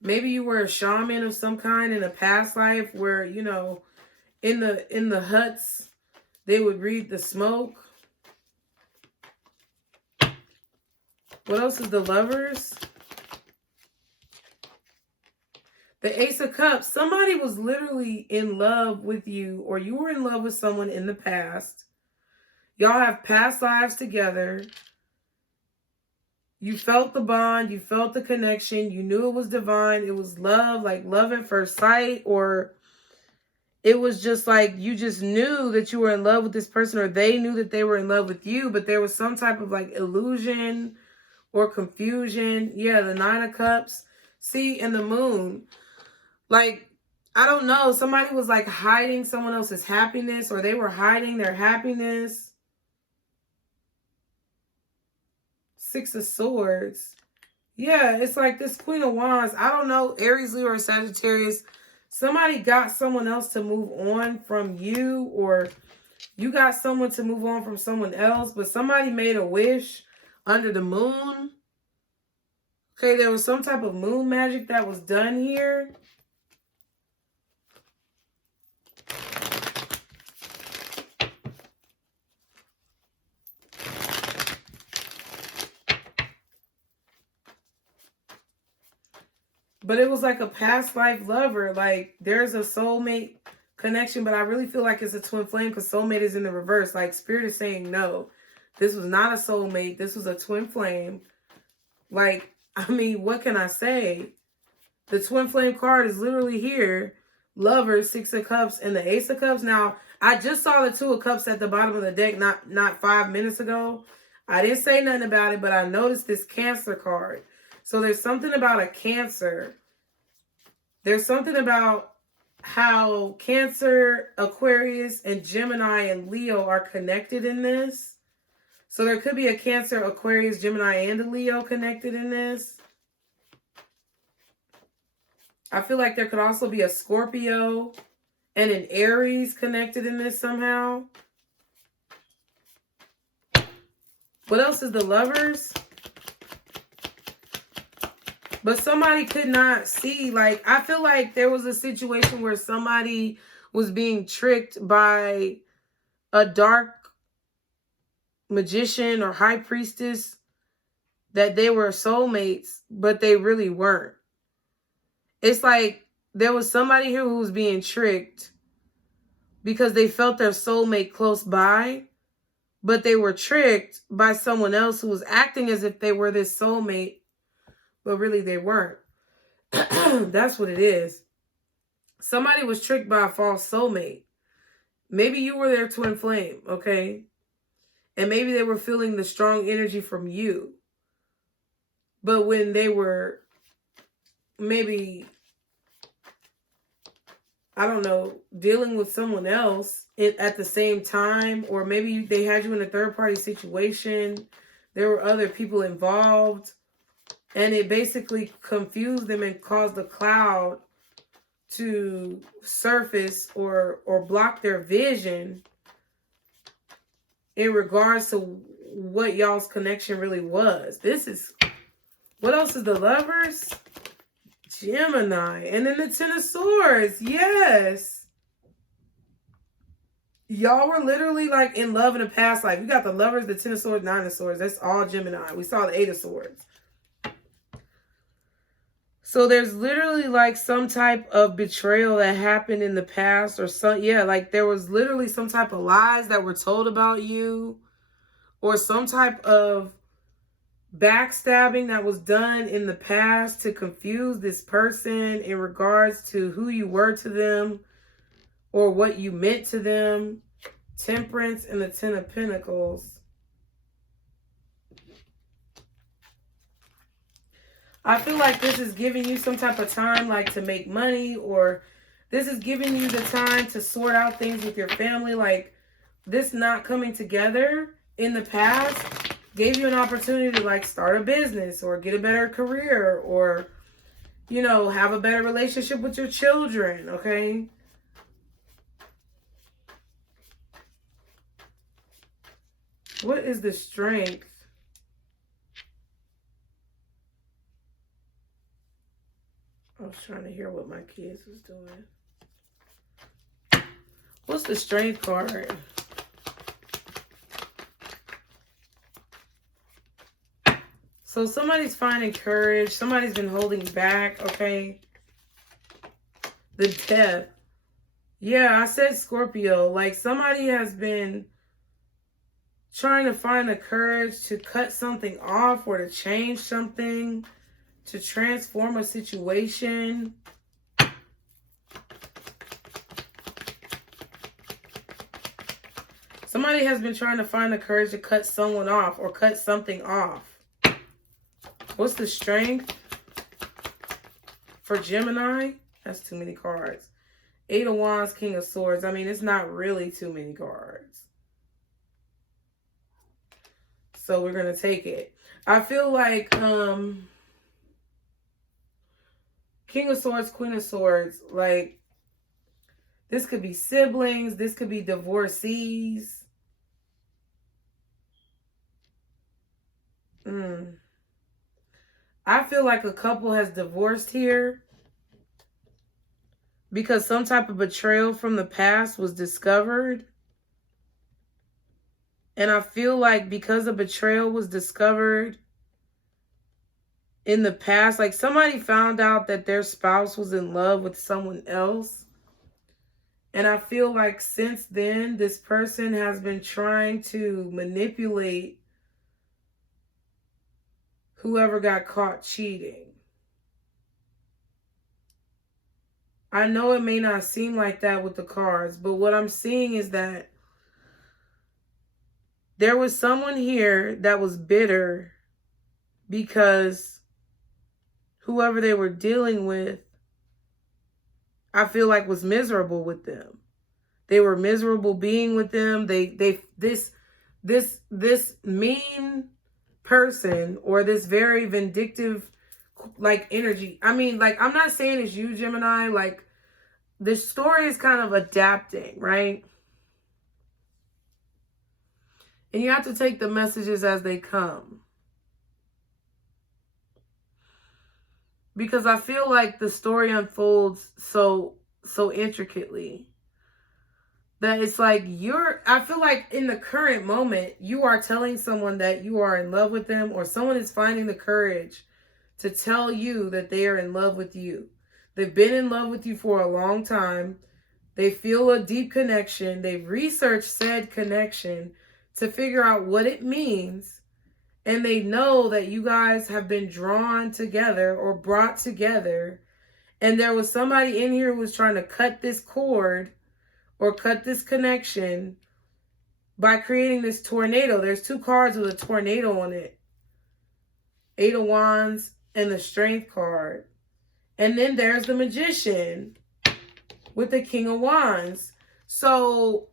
Maybe you were a shaman of some kind in a past life where, you know, in the huts, they would read the smoke. What else is the Lovers? The Ace of Cups. Somebody was literally in love with you, or you were in love with someone in the past. Y'all have past lives together. You felt the bond. You felt the connection. You knew it was divine. It was love, like love at first sight, or it was just like you just knew that you were in love with this person, or they knew that they were in love with you, but there was some type of like illusion or confusion. Yeah, the 9 of Cups. See, and the Moon. Like, I don't know. Somebody was like hiding someone else's happiness, or they were hiding their happiness. 6 of Swords. Yeah, it's like this Queen of Wands. I don't know, Aries, Leo, or Sagittarius. Somebody got someone else to move on from you, or you got someone to move on from someone else, but somebody made a wish under the moon. Okay, there was some type of moon magic that was done here. But it was like a past life lover. Like, there's a soulmate connection, but I really feel like it's a twin flame because soulmate is in the reverse. Like, Spirit is saying no. This was not a soulmate. This was a twin flame. Like, I mean, what can I say? The twin flame card is literally here. Lovers, 6 of Cups, and the Ace of Cups. Now, I just saw the 2 of Cups at the bottom of the deck not 5 minutes ago. I didn't say nothing about it, but I noticed this Cancer card. So there's something about a Cancer. There's something about how Cancer, Aquarius, and Gemini and Leo are connected in this. So there could be a Cancer, Aquarius, Gemini, and a Leo connected in this. I feel like there could also be a Scorpio and an Aries connected in this somehow. What else is the Lovers? But somebody could not see. Like, I feel like there was a situation where somebody was being tricked by a dark magician or high priestess that they were soulmates, but they really weren't. It's like there was somebody here who was being tricked because they felt their soulmate close by, but they were tricked by someone else who was acting as if they were this soulmate, but really they weren't. That's what it is. Somebody was tricked by a false soulmate. Maybe you were their twin flame, okay? And maybe they were feeling the strong energy from you. But when they were maybe, I don't know, dealing with someone else at the same time, or maybe they had you in a third-party situation, there were other people involved, and it basically confused them and caused a cloud to surface or block their vision in regards to what y'all's connection really was. This is, what else is the Lovers? Gemini. And then the 10 of Swords. Yes. Y'all were literally like in love in a past life. You got the Lovers, the 10 of Swords, 9 of Swords. That's all Gemini. We saw the 8 of Swords. So there's literally like some type of betrayal that happened in the past, or some, yeah, like there was literally some type of lies that were told about you, or some type of backstabbing that was done in the past to confuse this person in regards to who you were to them or what you meant to them. Temperance and the 10 of Pentacles. I feel like this is giving you some type of time like to make money, or this is giving you the time to sort out things with your family. Like, this not coming together in the past gave you an opportunity to like start a business or get a better career, or, you know, have a better relationship with your children, okay? What is the Strength? I was trying to hear what my kids was doing. What's the Strength card? So somebody's finding courage. Somebody's been holding back, okay? The Death. Yeah, I said Scorpio. Like, somebody has been trying to find the courage to cut something off or to change something, to transform a situation. Somebody has been trying to find the courage to cut someone off or cut something off. What's the Strength for Gemini? That's too many cards. 8 of Wands, King of Swords. I mean, it's not really too many cards. So we're going to take it. I feel like King of Swords, Queen of Swords, like, this could be siblings. This could be divorcees. I feel like a couple has divorced here because some type of betrayal from the past was discovered. And I feel like because a betrayal was discovered in the past, like somebody found out that their spouse was in love with someone else. And I feel like since then, this person has been trying to manipulate whoever got caught cheating. I know it may not seem like that with the cards, but what I'm seeing is that there was someone here that was bitter because whoever they were dealing with, I feel like, was miserable with them. They were miserable being with them. This mean person, or this very vindictive like energy. I mean, like, I'm not saying it's you, Gemini. Like, the story is kind of adapting, right? And you have to take the messages as they come. Because I feel like the story unfolds so intricately that it's like I feel like in the current moment, you are telling someone that you are in love with them, or someone is finding the courage to tell you that they are in love with you. They've been in love with you for a long time. They feel a deep connection. They've researched said connection to figure out what it means. And they know that you guys have been drawn together or brought together. And there was somebody in here who was trying to cut this cord or cut this connection by creating this tornado. There's two cards with a tornado on it. 8 of Wands and the Strength card. And then there's the Magician with the King of Wands. So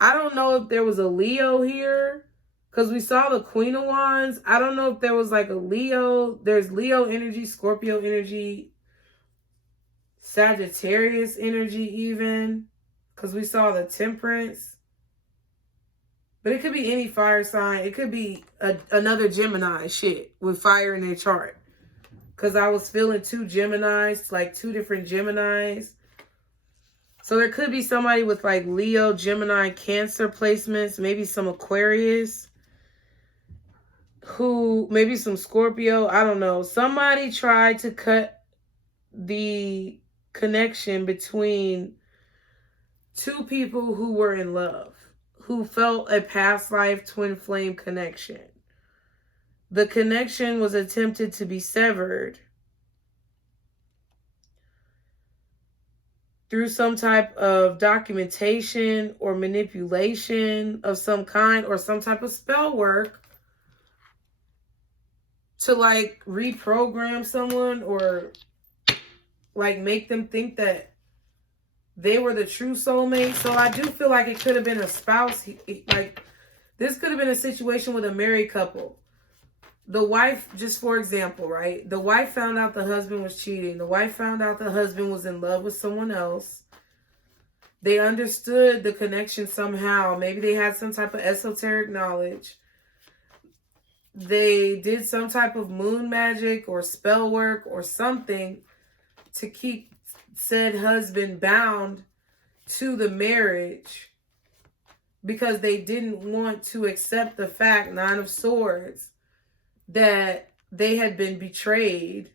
I don't know if there was a Leo here, because we saw the Queen of Wands. I don't know if there was like a Leo. There's Leo energy, Scorpio energy, Sagittarius energy even, because we saw the Temperance. But it could be any fire sign. It could be another Gemini shit with fire in their chart. Because I was feeling two Geminis, like two different Geminis. So there could be somebody with like Leo, Gemini, Cancer placements, maybe some Aquarius, who, maybe some Scorpio, I don't know. Somebody tried to cut the connection between two people who were in love, who felt a past life twin flame connection. The connection was attempted to be severed through some type of documentation or manipulation of some kind, or some type of spell work to like reprogram someone, or like make them think that they were the true soulmate. So I do feel like it could have been a spouse. Like, this could have been a situation with a married couple. The wife, just for example, right? The wife found out the husband was cheating. The wife found out the husband was in love with someone else. They understood the connection somehow. Maybe they had some type of esoteric knowledge. They did some type of moon magic or spell work or something to keep said husband bound to the marriage, because they didn't want to accept the fact, 9 of Swords, that they had been betrayed.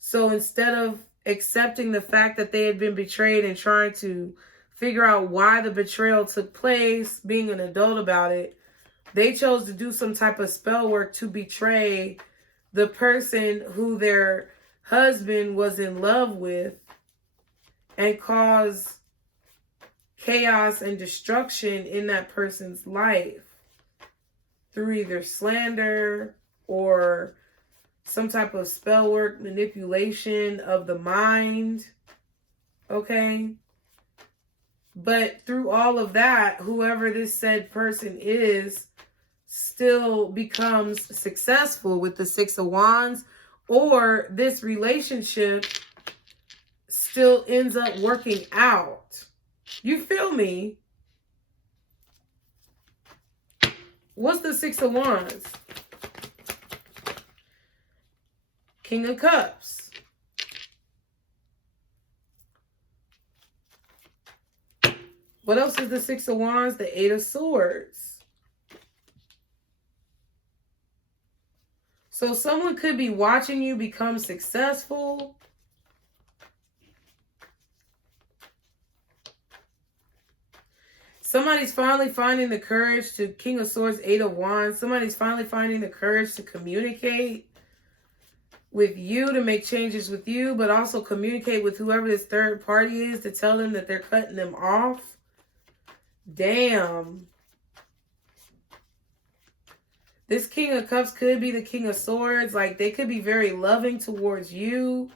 So instead of accepting the fact that they had been betrayed and trying to figure out why the betrayal took place, being an adult about it, they chose to do some type of spell work to betray the person who their husband was in love with and cause chaos and destruction in that person's life through either slander or some type of spell work, manipulation of the mind. Okay? But through all of that, whoever this said person is still becomes successful with the 6 of Wands, or this relationship still ends up working out. You feel me? What's the 6 of Wands? King of Cups. What else is the 6 of Wands? The 8 of Swords. So someone could be watching you become successful. Somebody's finally finding the courage to, King of Swords, 8 of Wands. Somebody's finally finding the courage to communicate with you, to make changes with you, but also communicate with whoever this third party is to tell them that they're cutting them off. Damn. This King of Cups could be the King of Swords. Like, they could be very loving towards you,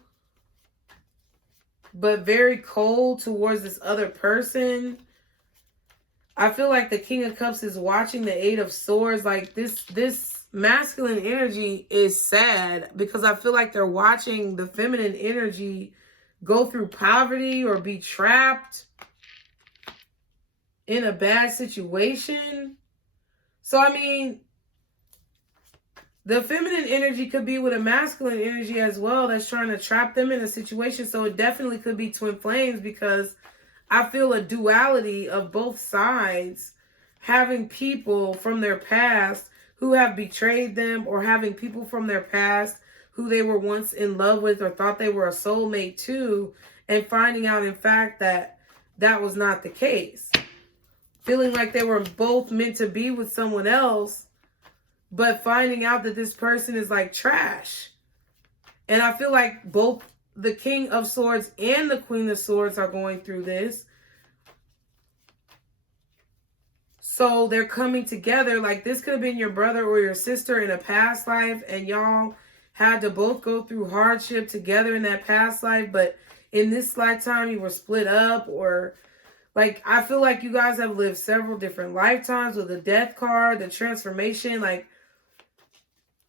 but very cold towards this other person. I feel like the King of Cups is watching the 8 of Swords. Like, this masculine energy is sad because I feel like they're watching the feminine energy go through poverty or be trapped in a bad situation. So, I mean, the feminine energy could be with a masculine energy as well that's trying to trap them in a situation. So it definitely could be twin flames, because I feel a duality of both sides having people from their past who have betrayed them, or having people from their past who they were once in love with or thought they were a soulmate to, and finding out in fact that that was not the case. Feeling like they were both meant to be with someone else, but finding out that this person is like trash. And I feel like both the King of Swords and the Queen of Swords are going through this. So they're coming together. Like, this could have been your brother or your sister in a past life, and y'all had to both go through hardship together in that past life, but in this lifetime you were split up. Or like, I feel like you guys have lived several different lifetimes with the death card, the transformation. Like,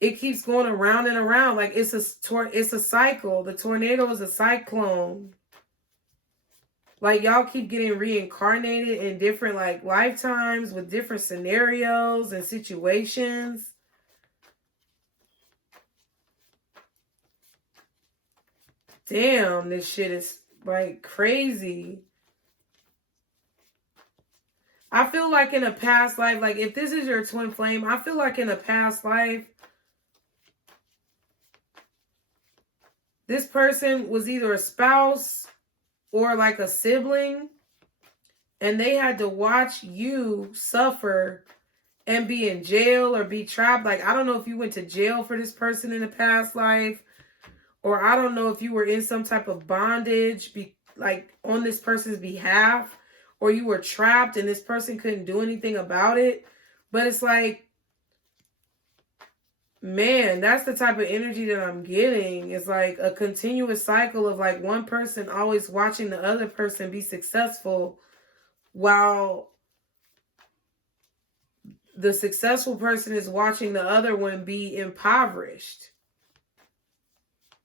it keeps going around and around. Like, it's a cycle. The tornado is a cyclone. Like, y'all keep getting reincarnated in different, like, lifetimes with different scenarios and situations. Damn, this shit is, like, crazy. I feel like in a past life, like, if this is your twin flame, I feel like in a past life, this person was either a spouse or like a sibling, and they had to watch you suffer and be in jail or be trapped. Like, I don't know if you went to jail for this person in a past life, or I don't know if you were in some type of bondage, like on this person's behalf, or you were trapped and this person couldn't do anything about it. But it's like, man, that's the type of energy that I'm getting. It's like a continuous cycle of like one person always watching the other person be successful, while the successful person is watching the other one be impoverished.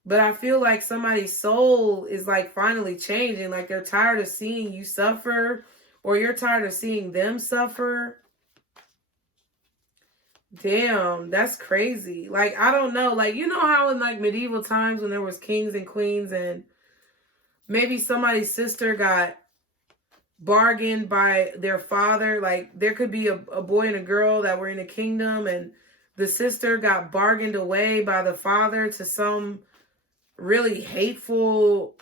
But I feel like somebody's soul is like finally changing. Like, they're tired of seeing you suffer, or you're tired of seeing them suffer. Damn, that's crazy. Like, I don't know. Like, you know how in like medieval times when there was kings and queens, and maybe somebody's sister got bargained by their father. Like, there could be a boy and a girl that were in a kingdom, and the sister got bargained away by the father to some really hateful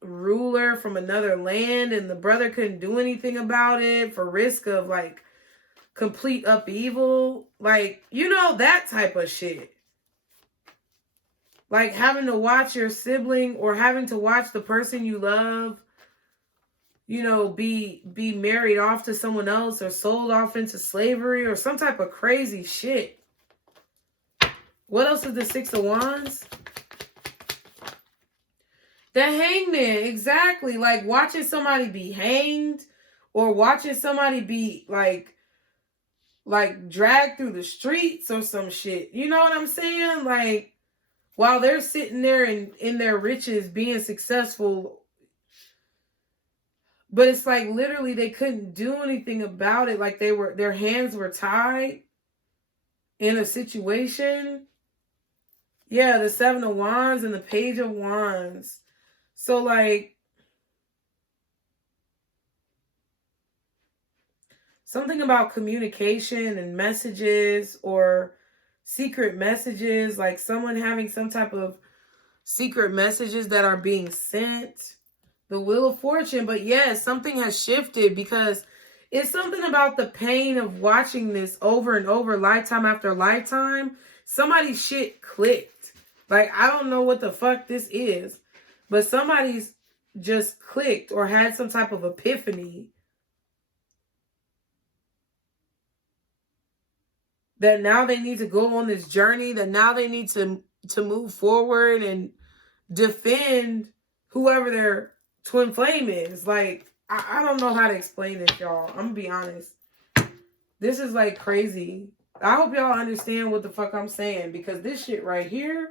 ruler from another land, and the brother couldn't do anything about it for risk of like complete upheaval. Like, you know, that type of shit. Like, having to watch your sibling or having to watch the person you love, you know, be married off to someone else, or sold off into slavery, or some type of crazy shit. What else is the Six of Wands? The Hangman, exactly. Like, watching somebody be hanged, or watching somebody be like dragged through the streets or some shit. You know what I'm saying? Like, while they're sitting there in their riches being successful, but it's like literally they couldn't do anything about it. Like, their hands were tied in a situation. Yeah, the Seven of Wands and the Page of Wands. So, like, something about communication and messages, or secret messages, like someone having some type of secret messages that are being sent The Wheel of Fortune. But yes, something has shifted because it's something about the pain of watching this over and over, lifetime after lifetime. Somebody's shit clicked. Like, I don't know what the fuck this is, but somebody's just clicked or had some type of epiphany that now they need to go on this journey, that now they need to move forward and defend whoever their twin flame is. Like, I don't know how to explain this, y'all. I'm gonna be honest. This is like crazy. I hope y'all understand what the fuck I'm saying, because this shit right here,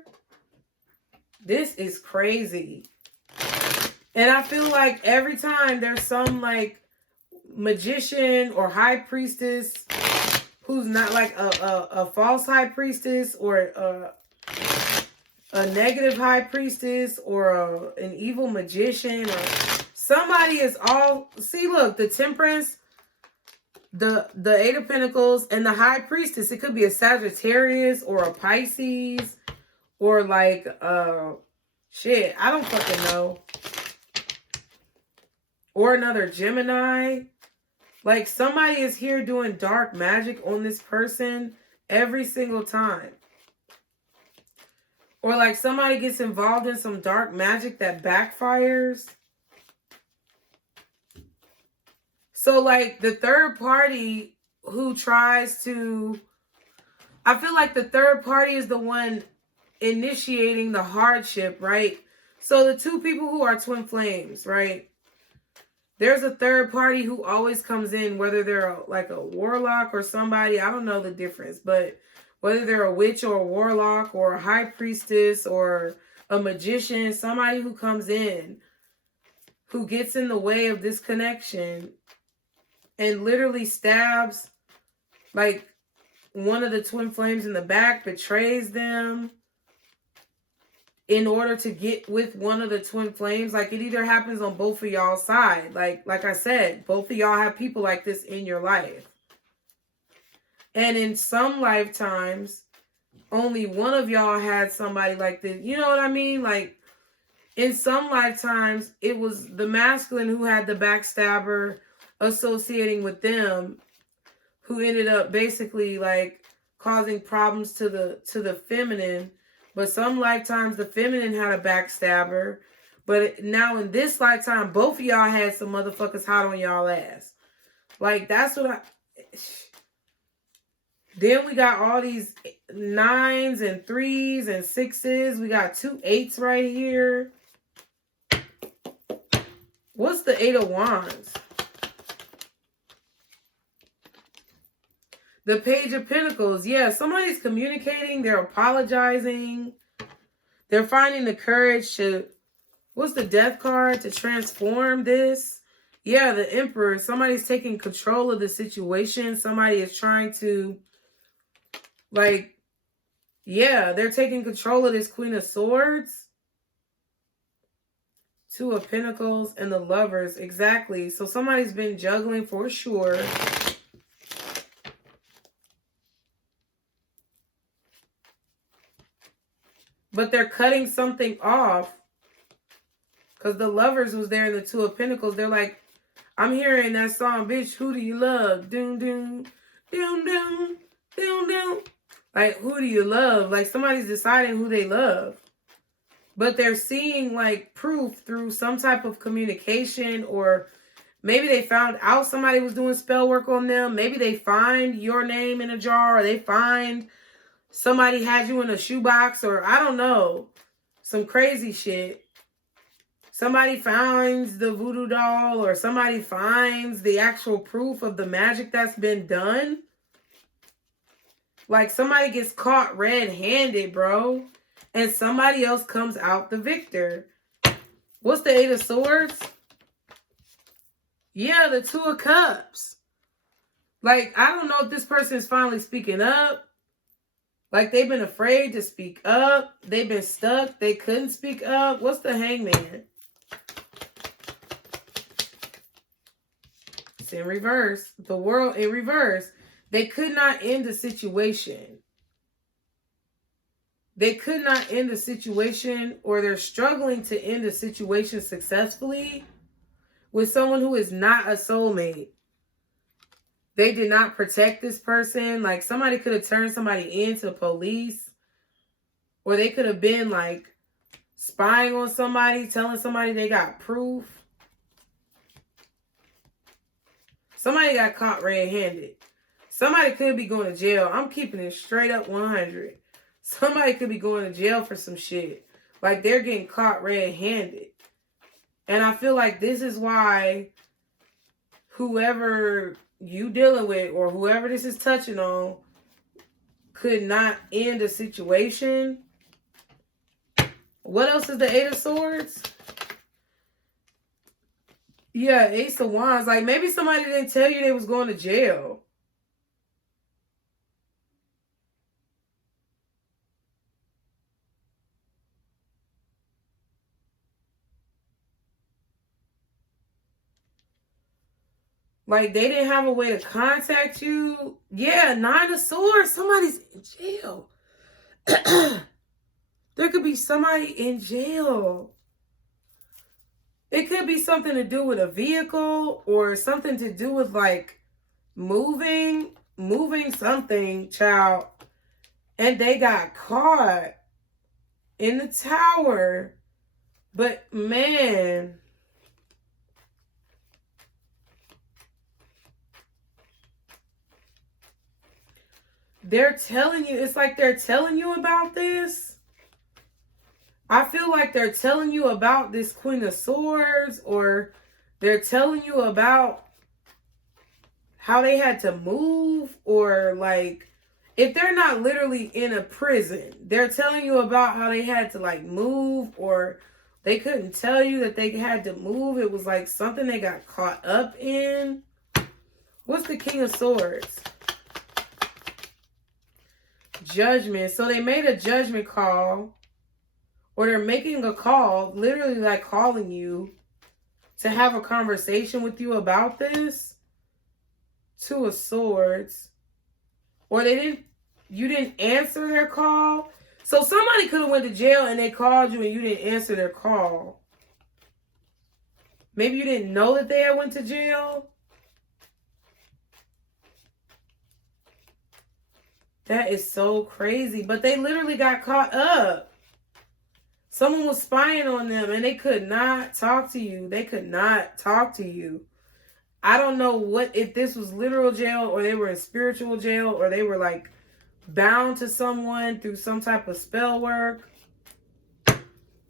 this is crazy. And I feel like every time there's some like magician or high priestess who's not like a false high priestess or a negative high priestess or an evil magician, or somebody is all, see, look, the Temperance, the Eight of Pentacles, and the High Priestess. It could be a Sagittarius or a Pisces or like shit, I don't fucking know, or another Gemini. Like, somebody is here doing dark magic on this person every single time. Or like somebody gets involved in some dark magic that backfires. So like the third party who tries to, I feel like the third party is the one initiating the hardship, right? So the two people who are twin flames, right? There's a third party who always comes in, whether they're like a warlock or somebody, I don't know the difference, but whether they're a witch or a warlock or a high priestess or a magician, somebody who comes in, who gets in the way of this connection and literally stabs like one of the twin flames in the back, betrays them in order to get with one of the twin flames. Like, it either happens on both of y'all's side. Like I said, both of y'all have people like this in your life. And in some lifetimes, only one of y'all had somebody like this. You know what I mean? Like, in some lifetimes, it was the masculine who had the backstabber associating with them, who ended up basically like causing problems to the feminine. But some lifetimes, the feminine had a backstabber. But now in this lifetime, both of y'all had some motherfuckers hot on y'all ass. Like, that's what I... Then we got all these 9s and 3s and 6s. We got 2 8s right here. What's the 8 of Wands? The Page of Pentacles. Yeah, somebody's communicating. They're apologizing. They're finding the courage to... What's the Death card? To transform this. Yeah, the Emperor. Somebody's taking control of the situation. Somebody is trying to... Like, yeah, they're taking control of this Queen of Swords. 2 of Pentacles and the Lovers. Exactly. So somebody's been juggling for sure. But they're cutting something off. Because the Lovers was there in the 2 of Pentacles. They're like, I'm hearing that song, bitch, who do you love? Doom, doom, doom, doom, doom, doom. Like, who do you love? Like, somebody's deciding who they love. But they're seeing, like, proof through some type of communication, or maybe they found out somebody was doing spell work on them. Maybe they find your name in a jar, or they find somebody had you in a shoebox, or I don't know. Some crazy shit. Somebody finds the voodoo doll, or somebody finds the actual proof of the magic that's been done. Like, somebody gets caught red-handed, bro. And somebody else comes out the victor. What's the 8 of Swords? Yeah, the 2 of Cups. Like, I don't know if this person is finally speaking up. Like, they've been afraid to speak up. They've been stuck. They couldn't speak up. What's the Hangman? It's in reverse. The World in reverse. They could not end the situation. they could not end the situation, or they're struggling to end the situation successfully with someone who is not a soulmate. They did not protect this person. Like, somebody could have turned somebody into the police, or they could have been like spying on somebody, telling somebody they got proof. Somebody got caught red-handed. Somebody could be going to jail. I'm keeping it straight up 100. Somebody could be going to jail for some shit. Like, they're getting caught red-handed. And I feel like this is why whoever you dealing with, or whoever this is touching on, could not end a situation. What else is the Eight of Swords? Yeah, Ace of Wands. Like, maybe somebody didn't tell you they was going to jail. Like, they didn't have a way to contact you. Yeah, Nine of Swords. Somebody's in jail. There could be somebody in jail. It could be something to do with a vehicle, or something to do with, like, moving something, child. And they got caught in the tower. But, man, they're telling you, it's like they're telling you about this. I feel like they're telling you about this Queen of Swords, or they're telling you about how they had to move, or like, if they're not literally in a prison, they're telling you about how they had to like move, or they couldn't tell you that they had to move. It was like something they got caught up in. What's the King of Swords? Judgment. So they made a judgment call, or they're making a call, literally like calling you to have a conversation with you about this. Two of Swords. Or you didn't answer their call. So somebody could have went to jail and they called you and you didn't answer their call. Maybe you didn't know that they had went to jail. That is so crazy. But they literally got caught up. Someone was spying on them and they could not talk to you. They could not talk to you. I don't know if this was literal jail, or they were in spiritual jail, or they were like bound to someone through some type of spell work.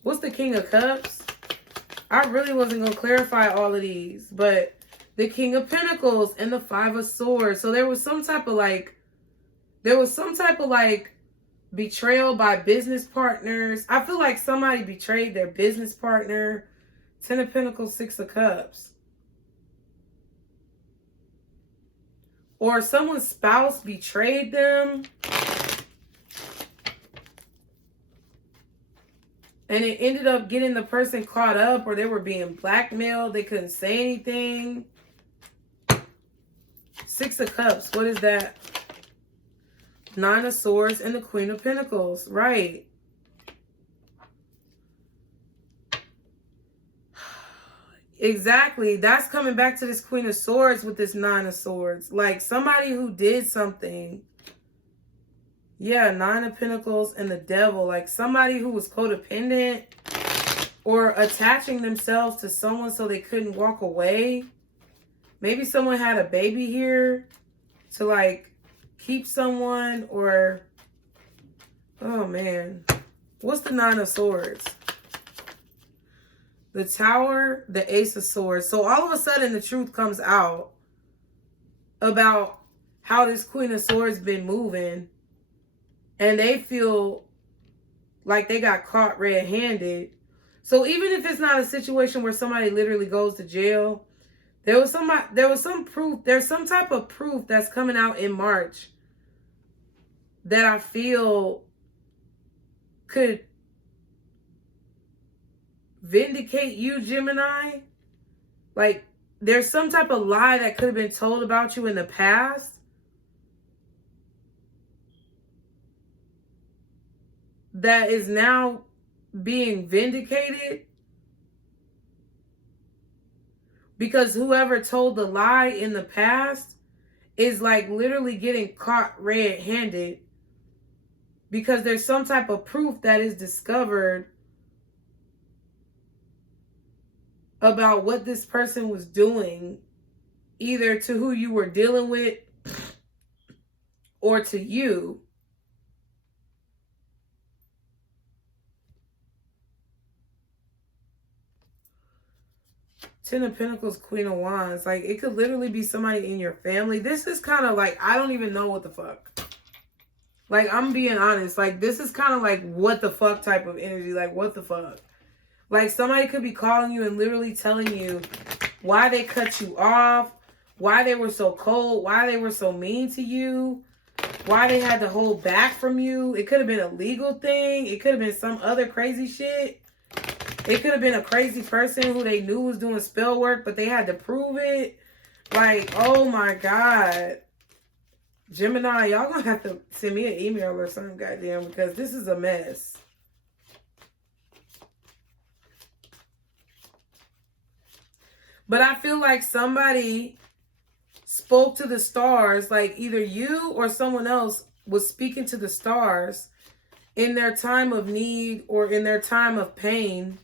What's the King of Cups? I really wasn't going to clarify all of these, but the King of Pentacles and the Five of Swords. So there was some type of like betrayal by business partners. I feel like somebody betrayed their business partner. Ten of Pentacles, Six of Cups. Or someone's spouse betrayed them. And it ended up getting the person caught up, or they were being blackmailed. They couldn't say anything. Six of Cups. What is that? Nine of Swords and the Queen of Pentacles. Right. Exactly. That's coming back to this Queen of Swords with this Nine of Swords. Like somebody who did something. Yeah, Nine of Pentacles and the Devil. Like somebody who was codependent, or attaching themselves to someone so they couldn't walk away. Maybe someone had a baby here to like keep someone, or... Oh, man. What's the Nine of Swords? The Tower, the Ace of Swords. So all of a sudden the truth comes out about how this Queen of Swords been moving. And they feel like they got caught red-handed. So even if it's not a situation where somebody literally goes to jail, there's some type of proof that's coming out in March that I feel could vindicate you, Gemini. Like, there's some type of lie that could have been told about you in the past that is now being vindicated, because whoever told the lie in the past is like literally getting caught red-handed, because there's some type of proof that is discovered about what this person was doing, either to who you were dealing with or to you. Ten of Pentacles, Queen of Wands. Like, it could literally be somebody in your family. This is kind of like, I don't even know what the fuck. Like, I'm being honest. Like, this is kind of like what the fuck type of energy. Like, what the fuck? Like, somebody could be calling you and literally telling you why they cut you off, why they were so cold, why they were so mean to you, why they had to hold back from you. It could have been a legal thing. It could have been some other crazy shit. It could have been a crazy person who they knew was doing spell work, but they had to prove it. Like, oh my God. Gemini, y'all gonna have to send me an email or something, goddamn, because this is a mess. But I feel like somebody spoke to the stars, like either you or someone else was speaking to the stars in their time of need or in their time of pain,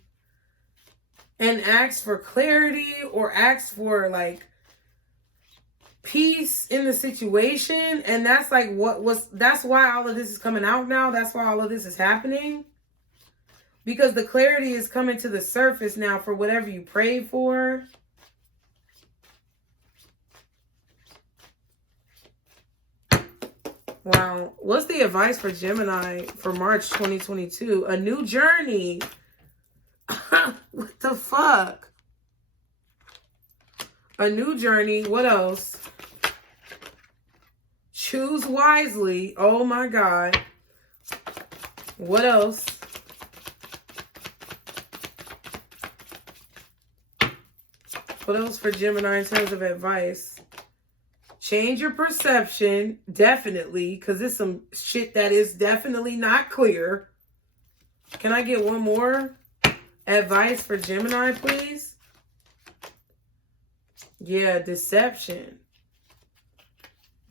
and asked for clarity or asked for like peace in the situation. And that's like that's why all of this is coming out now. That's why all of this is happening, because the clarity is coming to the surface now for whatever you prayed for. Wow. What's the advice for Gemini for March 2022? A new journey. What the fuck? A new journey. What else? Choose wisely. Oh my God. What else? What else for Gemini in terms of advice? Change your perception, definitely, because it's some shit that is definitely not clear. Can I get one more advice for Gemini, please? Yeah, deception.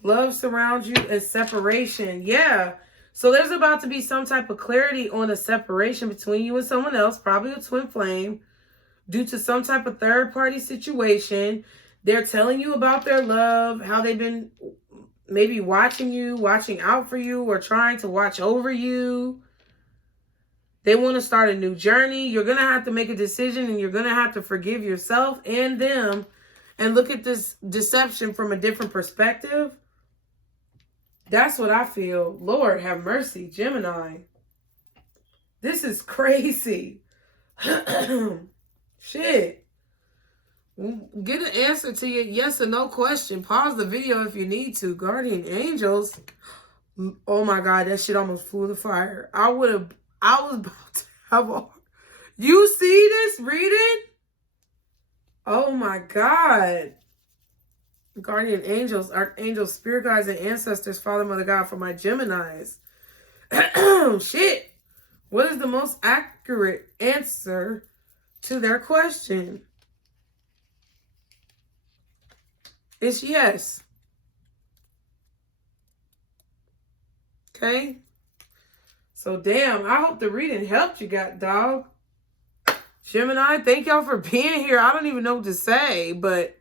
Love surrounds you and separation. Yeah. So there's about to be some type of clarity on a separation between you and someone else, probably a twin flame, due to some type of third-party situation. They're telling you about their love, how they've been maybe watching you, watching out for you, or trying to watch over you. They want to start a new journey. You're going to have to make a decision, and you're going to have to forgive yourself and them and look at this deception from a different perspective. That's what I feel. Lord have mercy, Gemini. This is crazy. Shit. Get an answer to your yes or no question. Pause the video if you need to. Guardian angels. Oh my God, that shit almost flew the fire. I was about to have a... You see this reading? Oh my God. Guardian angels, archangels, spirit guides, and ancestors, Father, Mother, God, for my Geminis. Shit. What is the most accurate answer to their question? It's yes. Okay. So, damn, I hope the reading helped you, dog. Gemini, thank y'all for being here. I don't even know what to say, but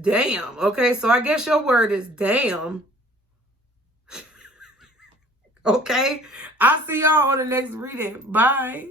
damn. Okay, so I guess your word is damn. Okay. I'll see y'all on the next reading. Bye.